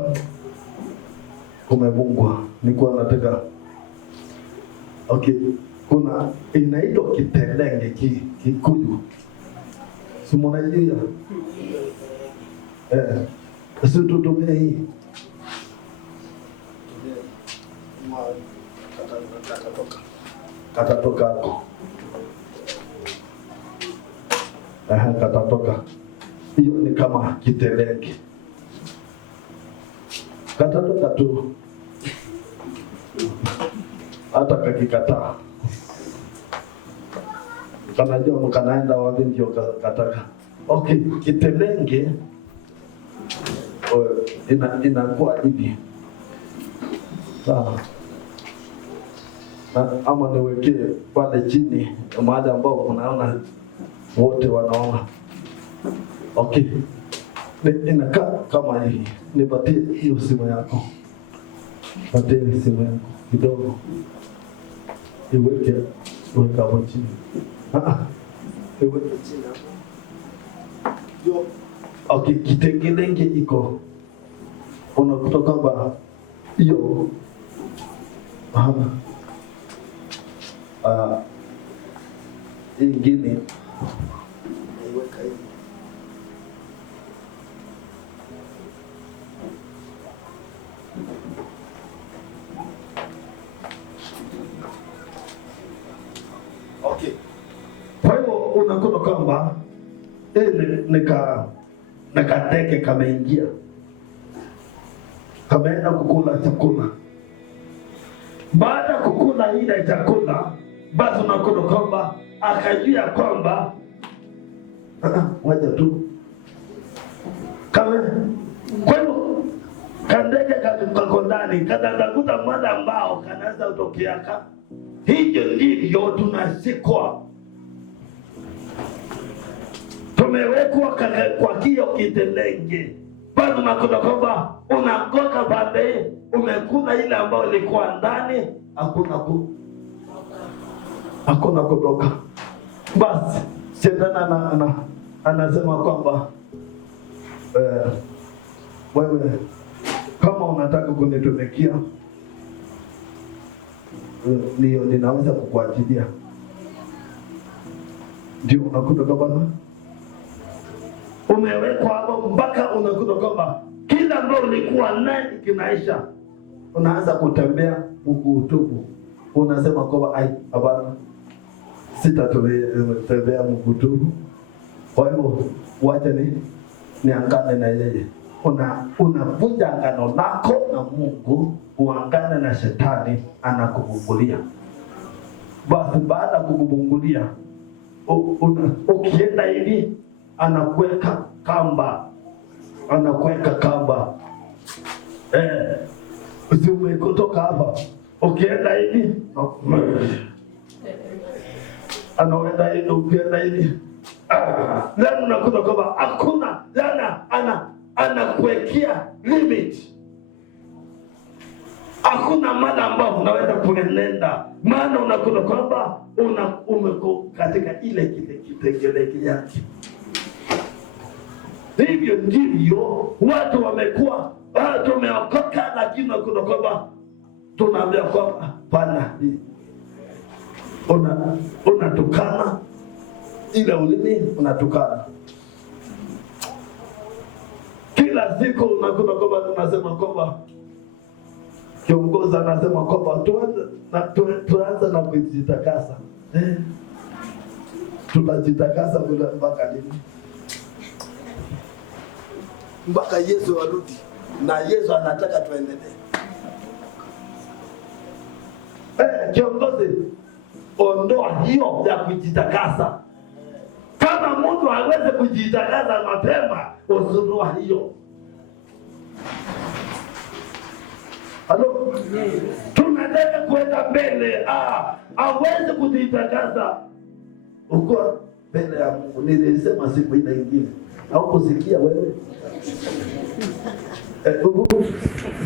kumevungwa. Nilikuwa nataka kuna inaitwa kitelenge Kikuyu. Si mnajua? Sisi tutumie hii. Katatoka hapo. Katatoka. Hiyo ni kama kitelenge. Katatoka tu. Hata kakikataa. Kanajua mkanaenda wapi ndio kataka. Kitelenge inakuwa hivi. Sawa. Ama niwekee pale chini mahali ambao unaona wote wanaona. Inakaa kama hii. Nipatie hiyo simu yako. Patie simu yako kidogo. Weka hapo chini. Iweke chini hapo. Kitengelenge iko. Unakuta kwamba hiyo ingine iweka hivi. Kwa hiyo unakuta kwamba nikateke kameingia, kameenda kukula chakula. Baada ya kukula ile chakula, basi unakuta kwamba akajua kwamba wacha tu kama. Kwa hiyo kandege kako ndani, kanatafuta mwana ambao kanaweza utokeaka. Hivyo ndivyo tunashikwa, tumewekwa kwa hiyo kitelenge. Basi unakuta kwamba unagoka baadaye, umekula ile ambayo ilikuwa ndani, hakuna kutoka. Basi Shetani anasema kwamba wewe kama unataka kunitumikia, ndio ninaweza kukuachilia. Ndio unakuta kwamba umewekwa hapo mpaka unakuta kwamba kila ambao ulikuwa naye kinaisha. Unaanza kutembea mkutubu. Unasema kwamba hapana, sitatembea mkutubu. Kwa hivyo wacha niangane na yeye. Unavunja agano lako na Mungu, uangane na Shetani, anakubungulia. Basi baada ya kukubungulia, ukienda hivi anakuweka kamba. Usiwe kutoka hapa. Ukienda hivi anaenda hivi, ukienda hivi leo unakuta kwamba hakuna anakuwekea limit. Hakuna mada ambao unaweza kuenenda, maana unakuta kwamba umeko katika ile kitengeleke yake. Hivyo ndivyo watu wamekuwa. Tumeokoka, lakini unakuta kwamba tunaambia kwamba pana unatukana ile ulimi, unatukana kila siku. Unakuta kwamba tunasema kwamba kiongozi anasema kwamba tuanze na kujitakasa. Tunajitakasa mpaka lini? Mpaka Yesu arudi, na Yesu anataka tuendelee. Kiongozi, ondoa hiyo ya kujitakasa. Kama mtu hawezi kujitakasa mapema, ondoa hiyo. Halo, tunataka kwenda mbele. Hawezi kujitakasa uko mbele ya Mungu. Nilisema siku ile nyingine, au kusikia wewe?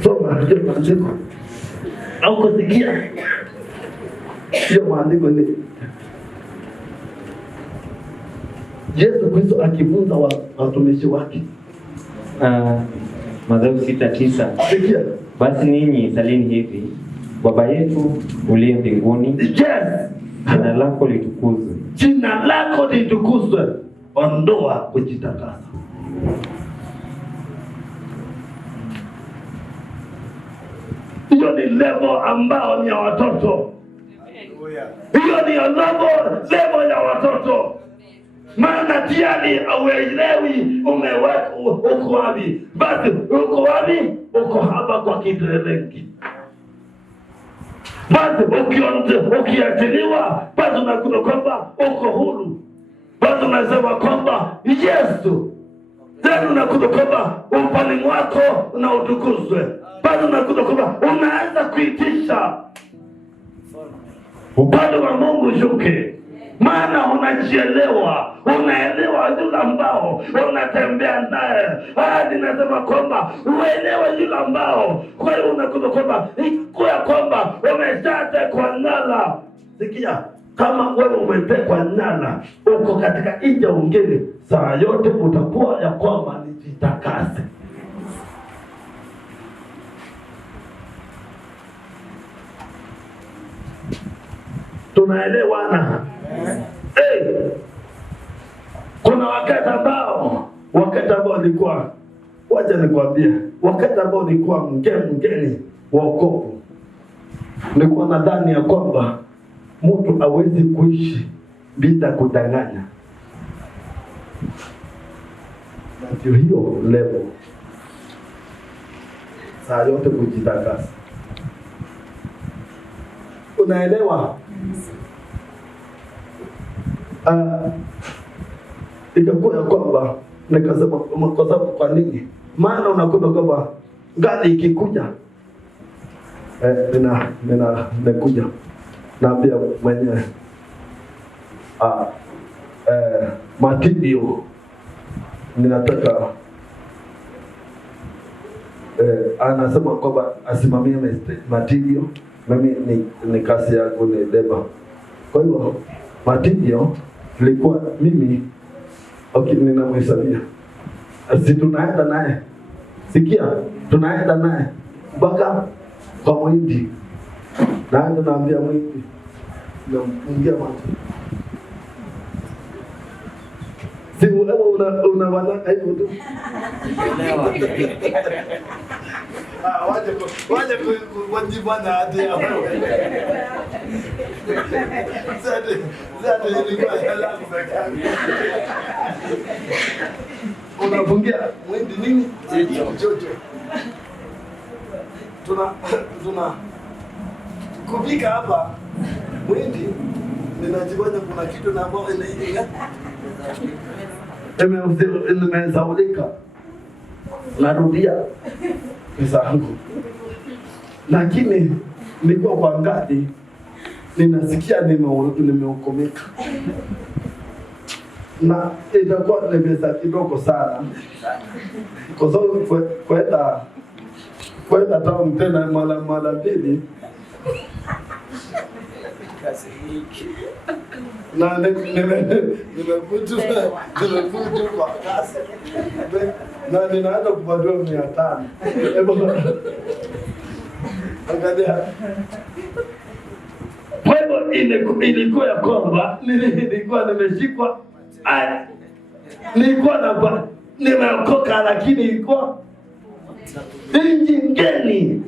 Soma hiyo maandiko. Au kusikia hiyo maandiko ni Yesu Kristo akifunza watumishi wake. Mathayo 6:9. Sikia. Basi ninyi salini hivi: Baba yetu uliye mbinguni, jina lako litukuzwe. Jina lako litukuzwe. Ondoa kujitakasa. Hiyo ni level ambao ni ya watoto. Hiyo ni level ya watoto. Maana tiani auelewi umeweka uko wapi. Basi uko wapi? Uko hapa kwa kidereki. Basi ukiachiliwa, basi unakuta kwamba uko huru. Basi unasema kwamba Yesu. Tena unakuta kwamba upande wako na utukuzwe. Basi unakuta kwamba unaanza kuitisha upande wa Mungu shuke. Maana unajielewa, unaelewa yule ambao unatembea naye. Ninasema kwamba uelewe yule ambao. Kwa hiyo unakuta kwamba ikuwa kwamba umeshatekwa nyara. Sikia, kama wewe umetekwa nyara, uko katika nchi ungeni, saa yote utakuwa ya kwamba nijitakase. Tunaelewana? Kuna wakati ambao nilikuwa, wacha nikwambie, wakati ambao nilikuwa mgeni wa wokovu, nilikuwa nadhani ya kwamba mtu hawezi kuishi bila kudanganya. Na ndio hiyo level. Saa yote kujitakasa. Unaelewa? Ikakuwa ya kwamba nikasema kwa sababu kwa nini? Maana unakuta kwamba gari ikikuja ninakuja naambia mwenyewe material ninataka anasema kwamba asimamie material. Mimi ni kazi yangu ni deba. Kwa hiyo material ilikuwa mimi ninamhesabia. Si tunaenda naye. Sikia, tunaenda naye mpaka kwa mwindi. Naenda naambia mwindi, namfungia macho. Si wewe unawanaka hivyo tu. Waje kujibana hadi hapo. Zade ilikuwa halafu zakani. Unafungia mwindi nini? Jojo. Tuna kupika hapa mwindi, ninajibana kuna kitu na ambao inaingia. Nimesaulika. Narudia pesa yangu. Lakini nilikuwa kwa ngati ninasikia nimeokomeka. Na itakuwa ni pesa kidogo sana. Kwa sababu kwenda town tena mara mbili. Na nimekuja kwa kasi. Na ninaenda kupatiwa 500. Angalia. Kwa hivyo ilikuwa ya kwamba nilikuwa nimeshikwa. Nilikuwa nimeokoka, lakini ilikuwa nchi ngeni.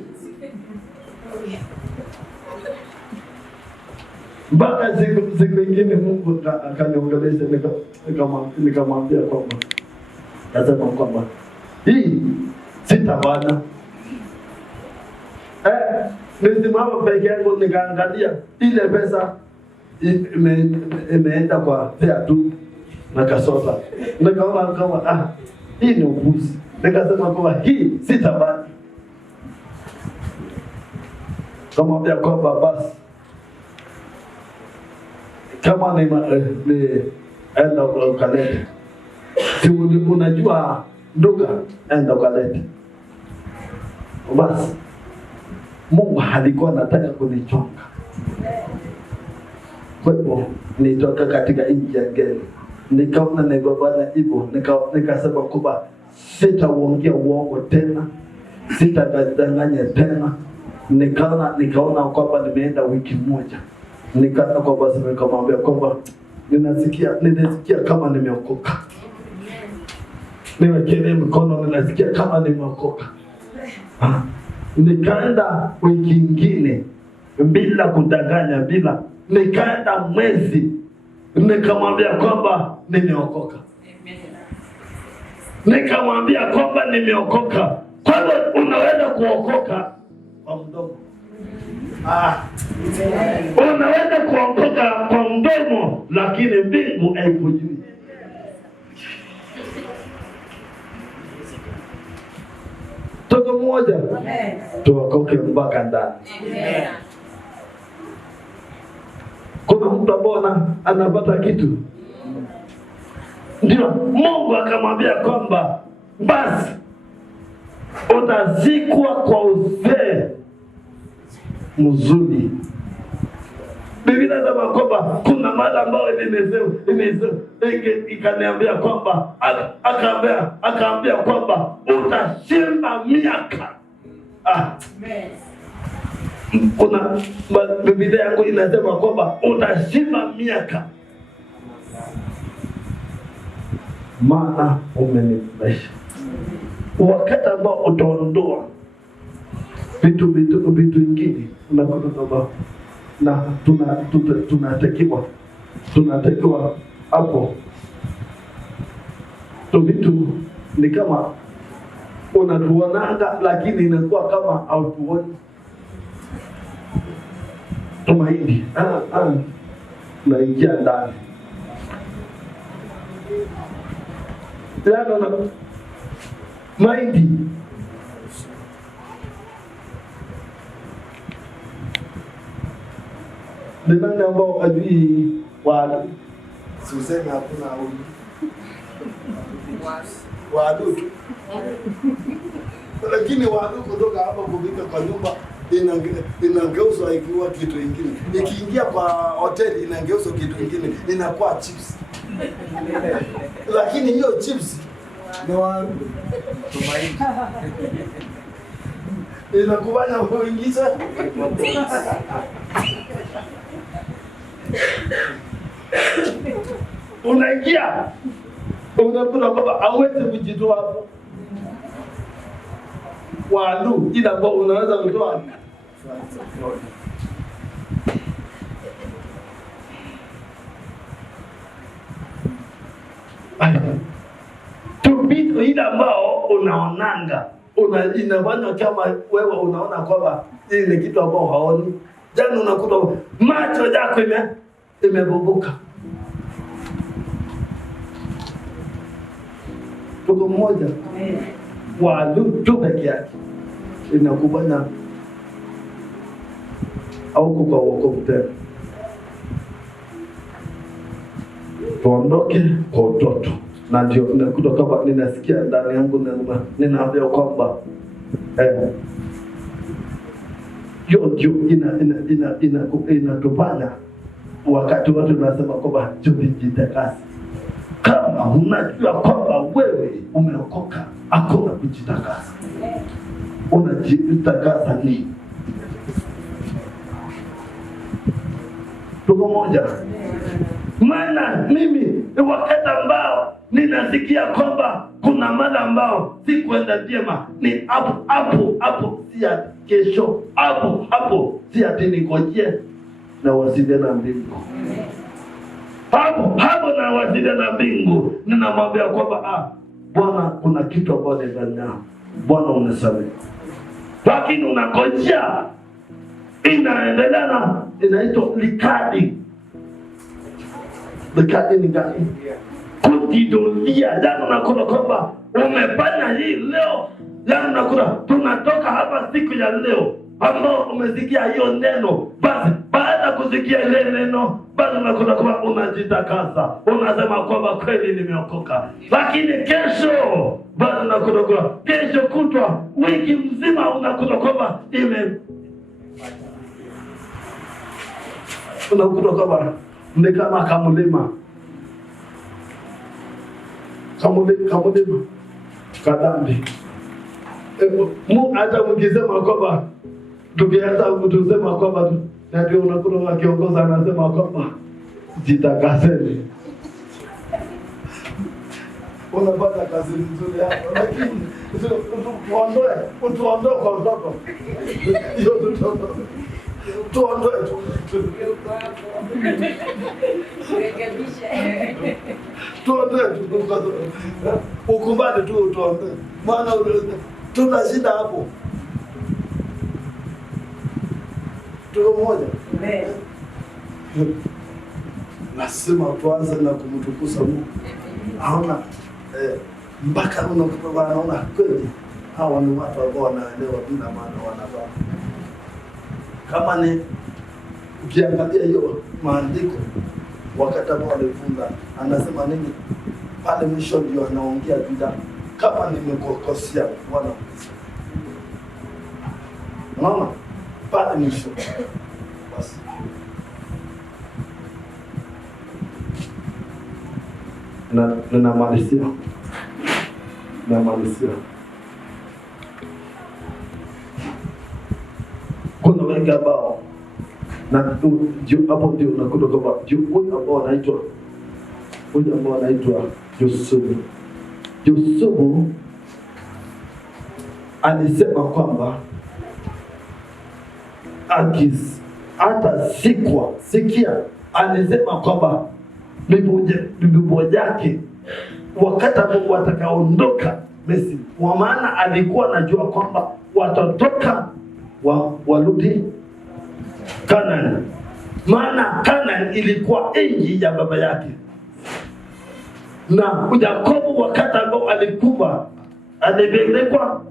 Mpaka siku ingine Mungu akaniongelesha, nikamwambia kwamba nasema kwamba hii sitawana. Nisimama peke yangu nikaangalia ile pesa imeenda kwa fare tu na kasoda. Nikaona kama hii ni upuzi. Nikasema kwamba hii sitabaki. Kamwambia kwamba basi kama ni enda ukalete. Si unajua nduga, enda ukalete. Basi Mungu alikuwa anataka kunichonga. Kwa hivyo nitoka katika nchi ya geni. Nikaona nibabana hivyo, nikasema kwamba sitaongea uongo tena, sitadanganya tena. Nikaona kwamba nimeenda wiki moja. Nikaona kwamba nikamwambia kwamba ninasikia kama nimeokoka. Nimekelea mkono, ninasikia kama nimeokoka. Nikaenda wiki ingine bila kudanganya, nikaenda mwezi, nikamwambia kwamba nimeokoka. Nikamwambia kwamba nimeokoka. Kwa hivyo unaweza kuokoka kwa mdomo. Unaweza kuokoka kwa mdomo, lakini mbingu haikujui. Toka mmoja tuokoke mpaka ndani. Kuna mtu ambaye anapata kitu, ndio Mungu akamwambia kwamba basi utazikwa kwa uzee mzuri. Biblia inasema kwamba kuna mahali ambao ikaniambia kwamba akaambia kwamba utashinda miaka. Kuna Biblia yangu inasema kwamba utashinda miaka. Maana umenifurahisha. Wakati ambao utaondoa vitu vingine, unakuta kwamba na tunatakiwa hapo tu. Vitu ni kama unatuonanga, lakini inakuwa kama hautuoni. Tumaini naingia ndani na maindi ni nani ambao ajui wadu? Suseme hakuna wadu tu. Lakini wadu kutoka hapa kufika kwa nyumba inageuzwa ikiwa kitu kingine. Ikiingia kwa hoteli inageuzwa kitu kingine, inakuwa chips. Lakini hiyo chips ni wadu. Tumaini. Inakufanya uingize unaingia unakula kwamba hauwezi kujitoa hapo. Wadu ila ambao unaweza kutoa vitu ila ambao unaonanga inafanya kama wewe unaona kwamba hii ni kitu ambao haoni. Jana unakuta macho yako imebubuka. Tuko mmoja wadu tu peke yake inakubana au kwa wokovu tena. Tuondoke kwa utoto. Na ndio nakuta kama ninasikia ndani yangu ninaambia kwamba hiyo inatufanya wakati watu nasema kwamba tujitakase. Kama unajua kwamba wewe umeokoka, hakuna kujitakasa. Unajitakasa nini? Tuko moja. Maana mimi wakati ambao ninasikia kwamba kuna mada ambao si kwenda vyema, ni hapo si ya kesho, hapo si ati ningojee na wasiliana na mbingu. Hapo na wasiliana na mbingu, ninamwambia kwamba Bwana kuna kitu ambacho nifanya. Bwana unisamehe. Lakini unangojea inaendelea na inaitwa likadi. Likadi ni gani? Kujidunia. Yaani unakuta kwamba umefanya hii leo, yaani unakuta tunatoka hapa siku ya leo ambao umesikia hiyo neno, basi baada ya kusikia ile neno, basi unakuta kwamba unajitakasa, unasema kwamba kweli nimeokoka. Lakini kesho, basi unakuta kwamba kesho kutwa, wiki mzima unakuta kwamba unakuta kwamba ni kama kamulima kadambi. Hata mkisema kwamba tukianza kutusema kwamba ndio unakuta wakiongoza anasema kwamba jitakaseni, unapata kazi nzuri hapo, lakini tuondoe kwa mtoto hiyo, tuondoe ukubali tu, tuondoe, maana tuna shida hapo. Tuko moja. Lazima tuanze na kumtukuza Mungu. Haona mpaka unaona kweli hawa ni watu ambao wanaelewa bila maana wanavaa. Kama ni ukiangalia hiyo maandiko wakati ambao walifunga, anasema nini pale mwisho? Ndio anaongea bila kama nimekukosea Bwana. Unaona pale mwisho basi namalizia kuna wengi ambao na hapo ndio unakuta kwamba huyu ambao anaitwa Yusufu alisema kwamba hata sikia, alisema kwamba bibi yake wakati ambao watakaondoka Misri, kwa maana alikuwa anajua kwamba watatoka warudi Kanani, maana Kanani ilikuwa nchi ya baba yake. Na Yakobo wakati ambao alikufa alipelekwa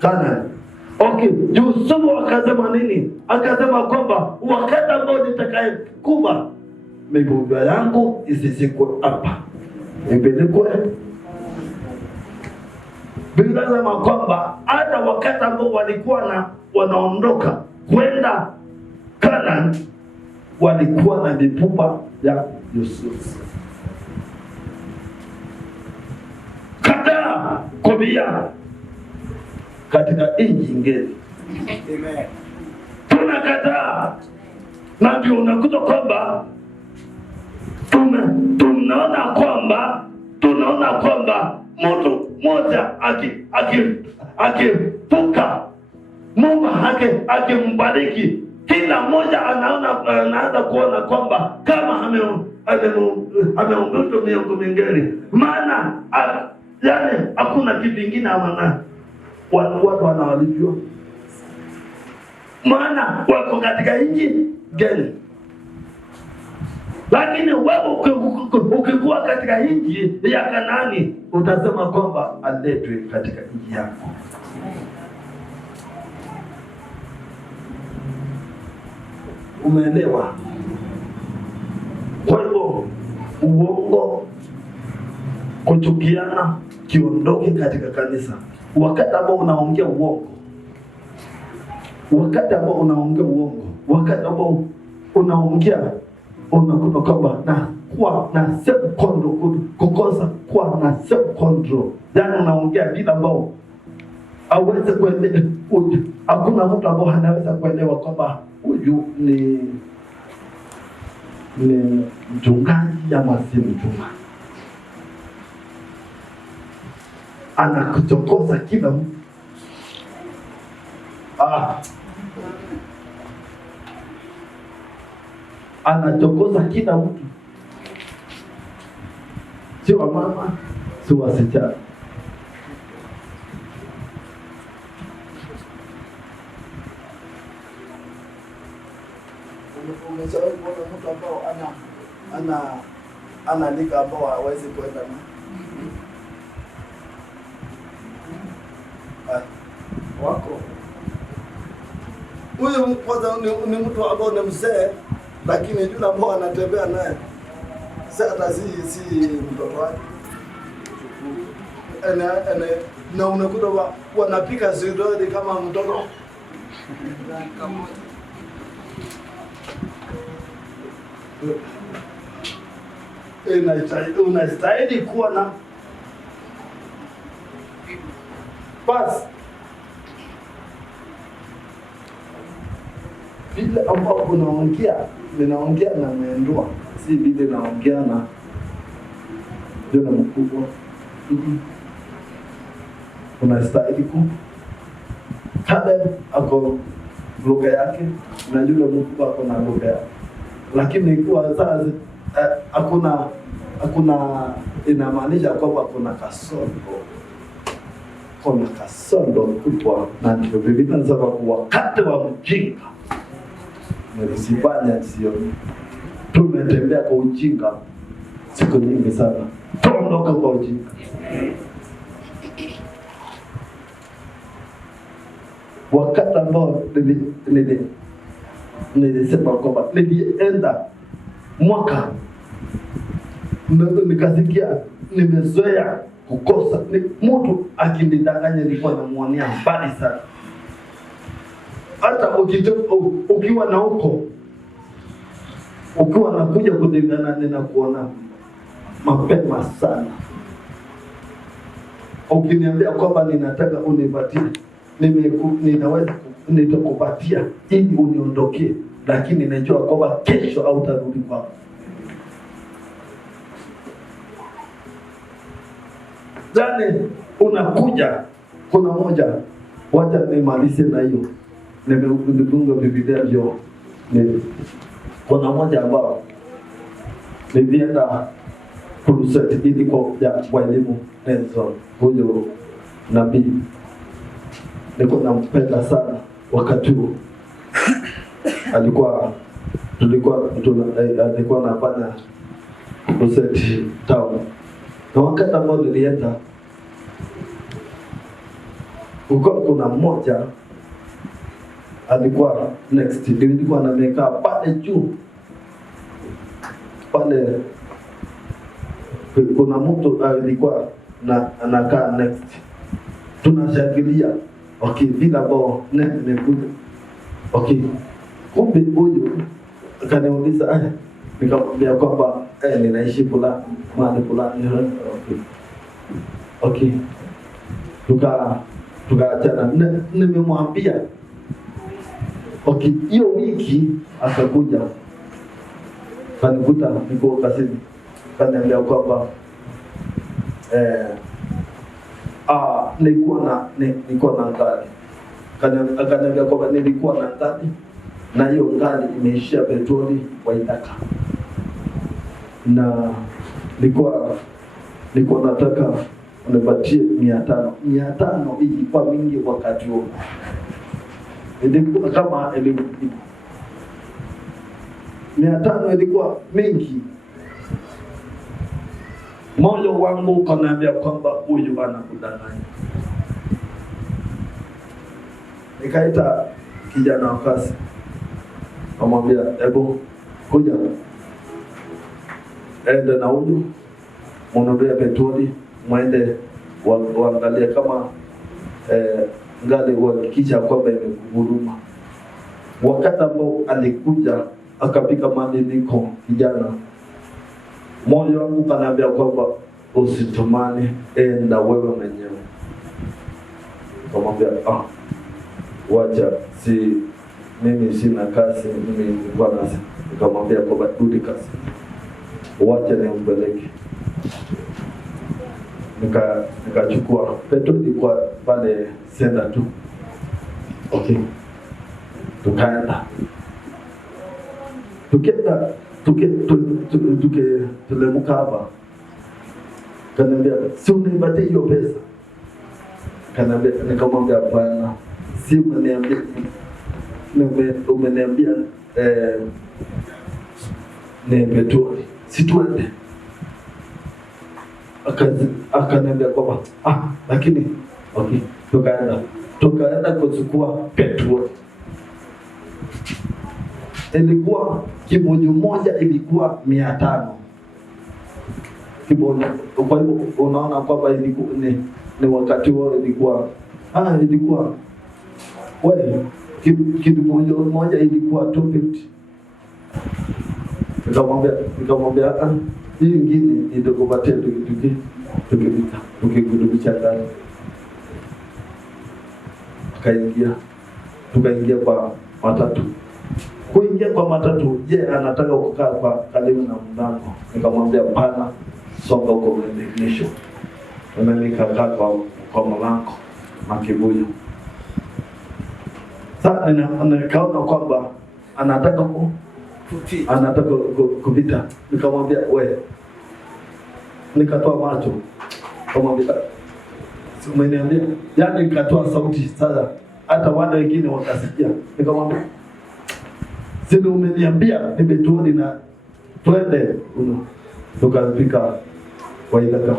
Kanani. Okay, Yusufu akasema nini? Akasema kwamba wakati ambao nitakayekufa mibumba yangu isizikwe hapa, nipelekwe. Biblia inasema kwamba hata wakati ambao walikuwa wanaondoka kwenda Kanani walikuwa na mifupa ya Yusufu. Kataa kobia katika nchi ngeni. Amen. Tunakataa, na ndio unakuta kwamba tunaona kwamba mtu mmoja akipuka Mungu akimbariki, kila mmoja anaanza kuona kwamba kama ameumbuto miungu mingine, maana yani hakuna kitu kingine watu wanawalijua, maana wako katika nchi gani. Lakini wewe ukikuwa katika nchi ya Kanaani utasema kwamba aletwe katika nchi yako. Umeelewa? Kwa hivyo uongo, kuchukiana kiondoke katika kanisa. Wakati ambao unaongea uongo, wakati ambao unaongea unakuta kwamba na kuwa na self control, kukosa kuwa na self control. Yani unaongea bila ambao aweze kuelewa. Hakuna mtu ambao anaweza kuelewa kwamba huyu ni mchungaji ama si mchungaji. Anakuchokoza kila mtu. Anachokoza kila mtu, si wa mama, si wasichana. Umeshawahi kuona mtu ambao analika ambao hawezi kwenda na wako huyo kwanza ni mtu ambao ni mzee, lakini yule ambao anatembea naye hata si mtoto wake. Na unakuta wanapika sidori kama mtoto. Unastahili kuwa na basi vile ambao ninaongea na mwendwa, si vile naongea na yule mkubwa. Unastahili ku Caleb ako lugha yake na yule mkubwa ako na lugha yake, lakini kwa sasa hakuna inamaanisha kwamba kuna kasoro kubwa, na ndio Biblia inasema wakati wa mjinga mlisifanya sio. Tumetembea kwa ujinga siku nyingi sana, tuondoka kwa ujinga. Wakati ambao nilisema kwamba nilienda mwaka nikasikia nimezoea kukosa, mtu akinidanganya nilikuwa namuonea mbali sana. Hata ukiwa na ukiwa nakuja kudangana ninakuona mapema sana. Ukiniambia kwamba ninataka unipatie, ninaweza nitakupatia ili uniondokee, lakini najua kwamba kesho hautarudi kwangu. Jana unakuja, kuna moja, wacha nimalize na hiyo. Nimefunga Biblia leo. Kuna moja ambao nilienda kuruseti ili kwa elimu Nelson, huyo nabii. Niko nampenda sana wakati huo. Alikuwa anafanya kuruseti town. Na wakati ambao nilienda, kuna mmoja alikuwa next, nilikuwa namekaa pale juu pale. Kuna mtu alikuwa anakaa next, tunashangilia vile ambao nimekuja. Kumbe huyu akaniuliza, nikamwambia kwamba ninaishi mahali fulani. Tukaachana. Nimemwambia hiyo wiki akakuja kanikuta niko kazini, kaniambia kwamba nilikuwa na ngari. Akaniambia kwamba nilikuwa na ngari na hiyo ngari imeishia petroli Waithaka, na nilikuwa nataka unipatie 500. 500 ilikuwa mingi wakati huo. Ilikuwa kama 500 ilikuwa mingi. Moyo wangu ukaniambia kwamba huyu anakudanganya. Nikaita kijana wa kazi, kamwambia, hebu kuja ende na huyu mwanobea petroli, mwende waangalie kama ngale uhakikisha kwamba imekuguruma. Wakati ambao alikuja akapika mali niko kijana, moyo wangu kaniambia kwamba usitumane, enda wewe mwenyewe. Kamwambia, wacha, mimi sina kazi, mimi nilikuwa nasi. Nikamwambia kwamba rudi kazi, wacha nimpeleke. Nikachukua petroli kwa pale senda tu. Tukaenda. Tulemuka hapa. Kaniambia, si unipatie hiyo pesa? Nikamwambia hapana, si umeniambia ni Petro, si tuende. Akaniambia kwamba lakini okay, tukaenda kuchukua Petro. Ilikuwa kibuyu moja ilikuwa 500 kibuyu. Kwa hivyo unaona kwamba ilikuwa ni wakati wao ilikuwa wewe kibuyu moja ilikuwa 250. Nikamwambia hii nyingine nitakupatia tukigudumisha ndani. Tukaingia kwa matatu. Kuingia kwa matatu, anataka kukaa kwa karibu na mlango. Nikamwambia pana, songa huko mwisho. Mimi nikakaa kwa mlango na kibuyu. Sasa nikaona kwamba anataka kupita. Nikamwambia wewe, nikatoa macho. Nikamwambia umeniambia, yani nikatoa sauti sasa, hata wale wengine wakasikia. Nikamwambia sisi umeniambia nimetuoni na twende. Tukafika kwa Ithaka.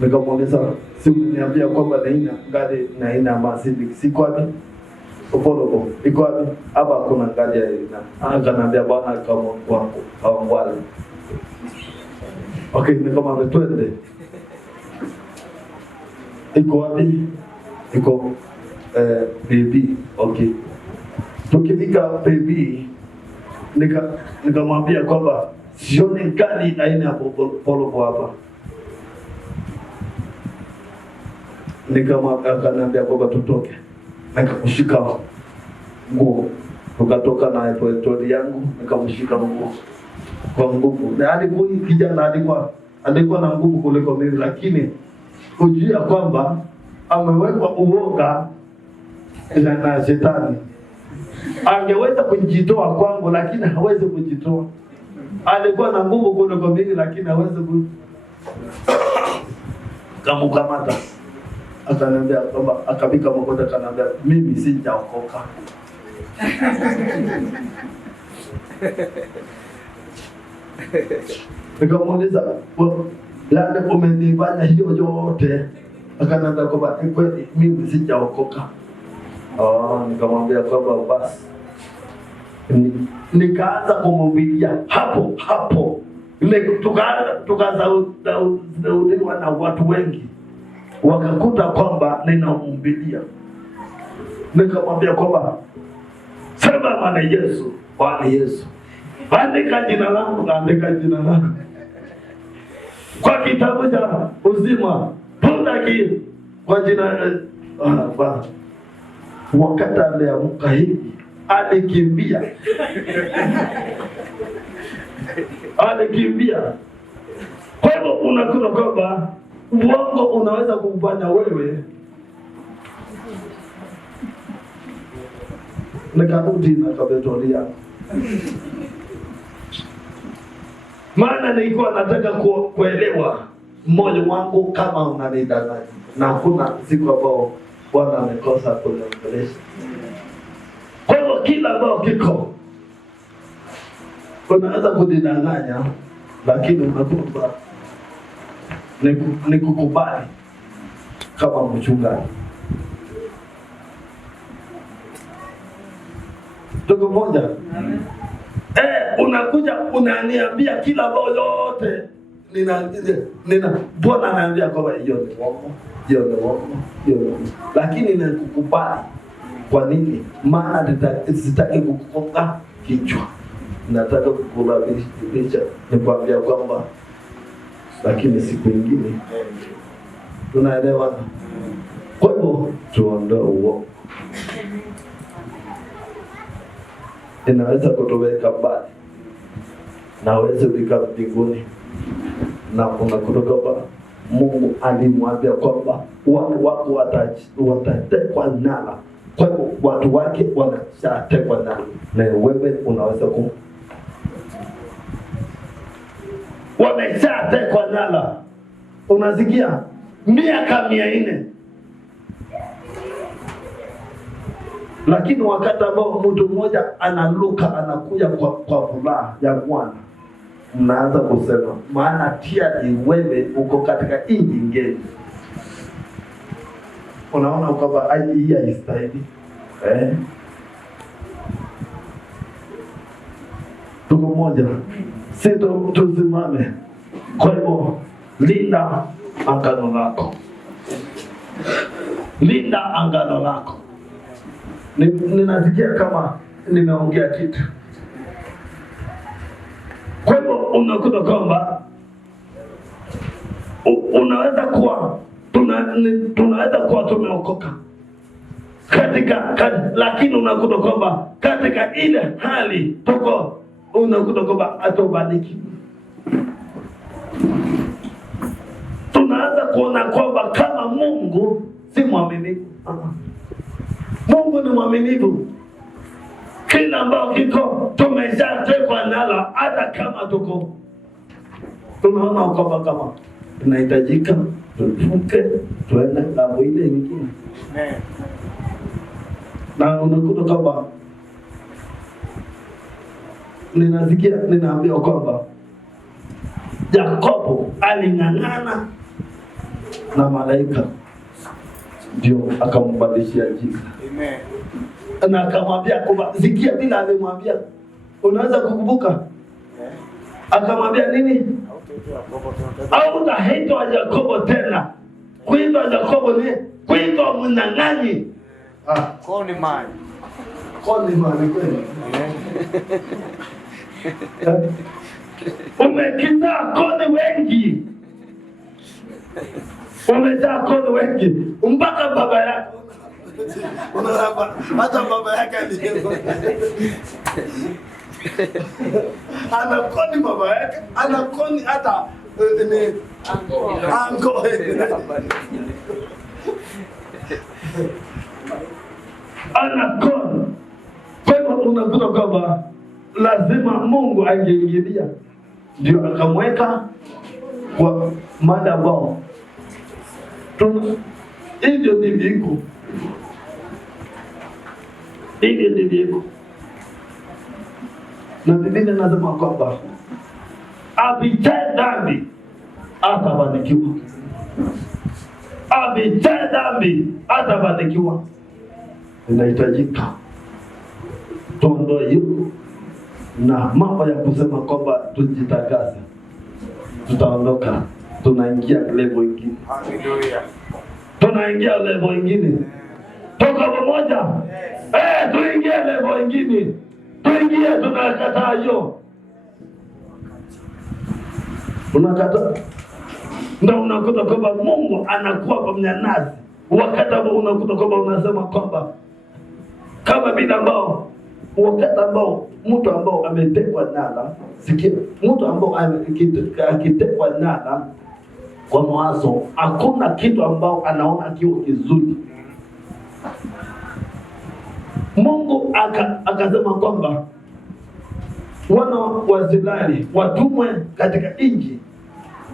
Nikamwambia si umeniambia kwamba naina gari na ina Mercedes, si kwani Opolo iko wapi? Hapa kuna gari ya ina. Akaniambia bwana kama kwako au wale. Okay, nikamwambia twende. Iko wapi? Iko baby. Okay. Tukifika baby, nikamwambia kwamba sioni gari aina ya Polo hapa. Akaniambia kwamba tutoke. Nikamshika nguo. Tukatoka na Petro yangu, nikamshika nguo kwa nguvu. Na alikuwa kijana alikuwa na nguvu kuliko mimi, lakini kujua kwamba amewekwa uoga na shetani. Angeweza kujitoa kwangu, lakini hawezi kujitoa. Alikuwa na nguvu kuliko mimi, lakini hawezi kumkamata. Akaniambia kwamba akabika mkono, akaniambia mimi sijaokoka. Nikamuuliza labda umenifanya hiyo yote? Akaniambia kwamba kweli mimi sijaokoka. Nikamwambia kwamba basi. Nikaanza kumhubiria hapo. Tukaanza na watu wengi. Wakakuta kwamba ninamhubiria. Nikamwambia kwamba sema Bwana Yesu, Bwana Yesu. Andika jina langu kwa kitabu cha uzima. Pundaki kwa jina Bwana. Wakati aliamka hivi, alikimbia. Kwa hivyo unakuta kwamba uongo unaweza kufanya wewe. Nikarudi na kabetolia. Maana nilikuwa nataka kuelewa moyo wangu kama unanidanganya. Na hakuna siku ambao Bwana amekosa kuniongelesha. Kwa hivyo kila ambao kiko unaweza kudanganya, lakini unakuwa ni kukubali kama mchungaji. Tuko moja. Unakuja unaniambia kila bao yote nina Bwana ananiambia kwamba hiyo ni uongo. Lakini nakukubali. Kwa nini? Maana sitaki kukukonga kichwa. Nataka kukulazimisha nikwambia kwamba lakini siku nyingine tunaelewa. Kwa hivyo tuondoe uongo. Inaweza kutoweka mbali. Naweza kufika mbinguni. Na kuna kutoka kwa Mungu alimwambia kwamba watu wako watatekwa nyara. Kwa hivyo watu wake wanatekwa nyara. Na wewe unaweza wameshatekwa nyara. Unasikia? Miaka 400. Lakini wakati ambao mtu mmoja analuka anakuja kwa furaha ya Bwana, mnaanza kusema maana tayari wewe uko katika nchi ngeni. Unaona kwamba hii haistahili. Tuko moja, si tusimame. Kwa hivyo linda agano lako, linda agano lako. Ninasikia kama nimeongea kitu. Kwa hivyo unakuta kwamba unaweza kuwa tunaweza kuwa tumeokoka lakini unakuta kwamba katika ile hali tuko, unakuta kwamba hatubariki. Tunaanza kuona kwamba kama Mungu si mwaminifu. Mungu ni mwaminifu. Kila ambao kiko tumeshatekwa nalo, hata kama tuko tunaona kwamba kama tunahitajika tuvuke tuende ngambo ile nyingine. Na unakuta kwamba ninaambia kwamba Yakobo aling'ang'ana na malaika ndio akambadilishia jina. Amen. Na akamwambia kwamba sikia, bila alimwambia unaweza kukumbuka? Akamwambia nini? Au utaitwa Yakobo tena. Kuitwa Yakobo ni kuitwa mnyang'anyi. Koni mani. Koni mani kweli. Umekita koni wengi. Umejaa koni wengi mpaka baba yako. Unaona hata baba yake anakoni, baba yake anakoni, hata ni anko. Anakoni. Kwa hivyo unakuta kwamba lazima Mungu angeingilia, ndio akamweka kwa madhabahu. Hivyo ndivyo iko. Hivyo ndivyo iko. Na Biblia inasema kwamba afichaye dhambi atabarikiwa. Afichaye dhambi atabarikiwa. Inahitajika tuondoe hiyo na mambo ya kusema kwamba tujitakase. Tutaondoka, tunaingia level nyingine. Haleluya. Tunaingia level nyingine. Toka pamoja. Tuingie level nyingine. Tuingie, tunakataa hiyo. Unakataa. Ndio unakuta kwamba Mungu anakuwa pamoja nasi. Wakati ambao unakuta kwamba unasema kwamba kama bila ambao wakati ambao mtu ambao ametekwa nyara, sikia, mtu ambao akitekwa nyara kwa mawazo, hakuna kitu ambao anaona kiwa kizuri. Mungu akasema kwamba wana wa Israeli watumwe katika nchi,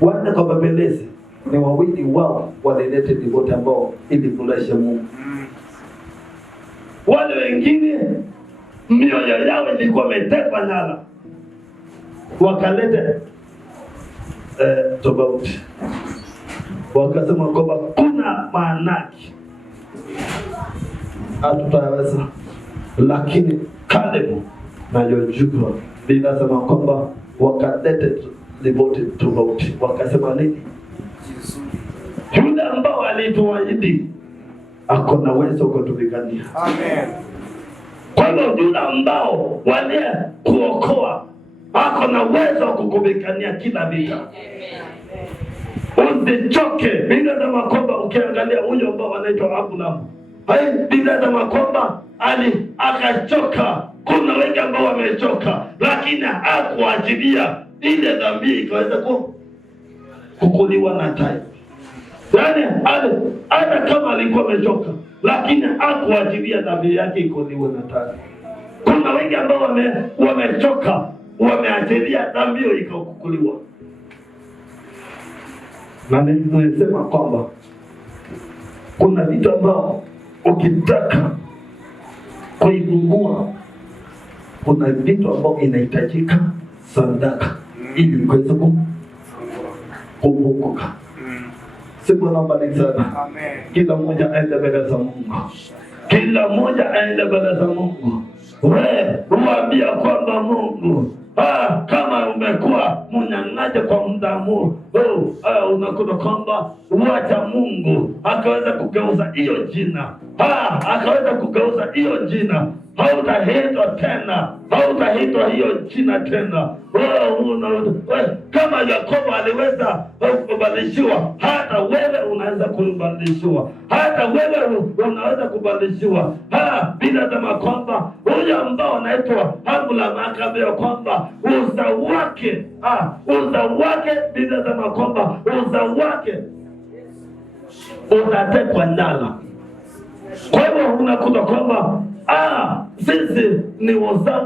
waende kwa Babelesi. Ni wawili wao walilete ripoti ambao ilifurahisha Mungu. Wale wengine mioyo yao ilikuwa imetekwa nyara, wakalete tofauti. Wakasema kwamba kuna maanaki hatutaweza, lakini Kalebu na Yoshua linasema kwamba wakalete ripoti tofauti. Wakasema nini? Yule ambao alituahidi ako na uwezo kutupigania. Amen. Kwa hivyo yule ambao walie kuokoa ako na uwezo kukupigania kila vita. Usichoke. Biblia inasema kwamba ukiangalia huyo ambao anaitwa Abraham, Biblia inasema kwamba akachoka. Kuna wengi ambao wamechoka, lakini hakuachilia ile dhambi ikaweza kukuliwa na tai. Yaani hata kama alikuwa amechoka, lakini hakuachilia dhambi yake ikuliwe na tai. Kuna wengi ambao wamechoka, wameachilia dhambi hiyo ikakuliwa. Na nimesema kwamba kuna vitu ambao ukitaka kuigundua, kuna vitu ambavyo inahitajika sadaka ili kuweza kuvuka. Siku naomba sana. Kila mmoja aende mbele za Mungu. Kila mmoja aende mbele za Mungu. Wewe uambia kwamba Mungu, kama umekuwa mnyang'aji kwa muda unakuta kwamba wacha Mungu akaweza kugeuza hiyo jina. Akaweza kugeuza hiyo jina. Hautaitwa tena. Hautaitwa hiyo jina tena. Kama Yakobo aliweza kubadilishiwa, hata wewe unaweza kubadilishiwa. Hata wewe unaweza kubadilishiwa. Bila kama kwamba huyo ambao anaitwa Abraham akaambia kwamba uzao wake bila kama kwamba uzao wake utatekwa nyara. Kwa hivyo unakuta kwamba sisi ni wazao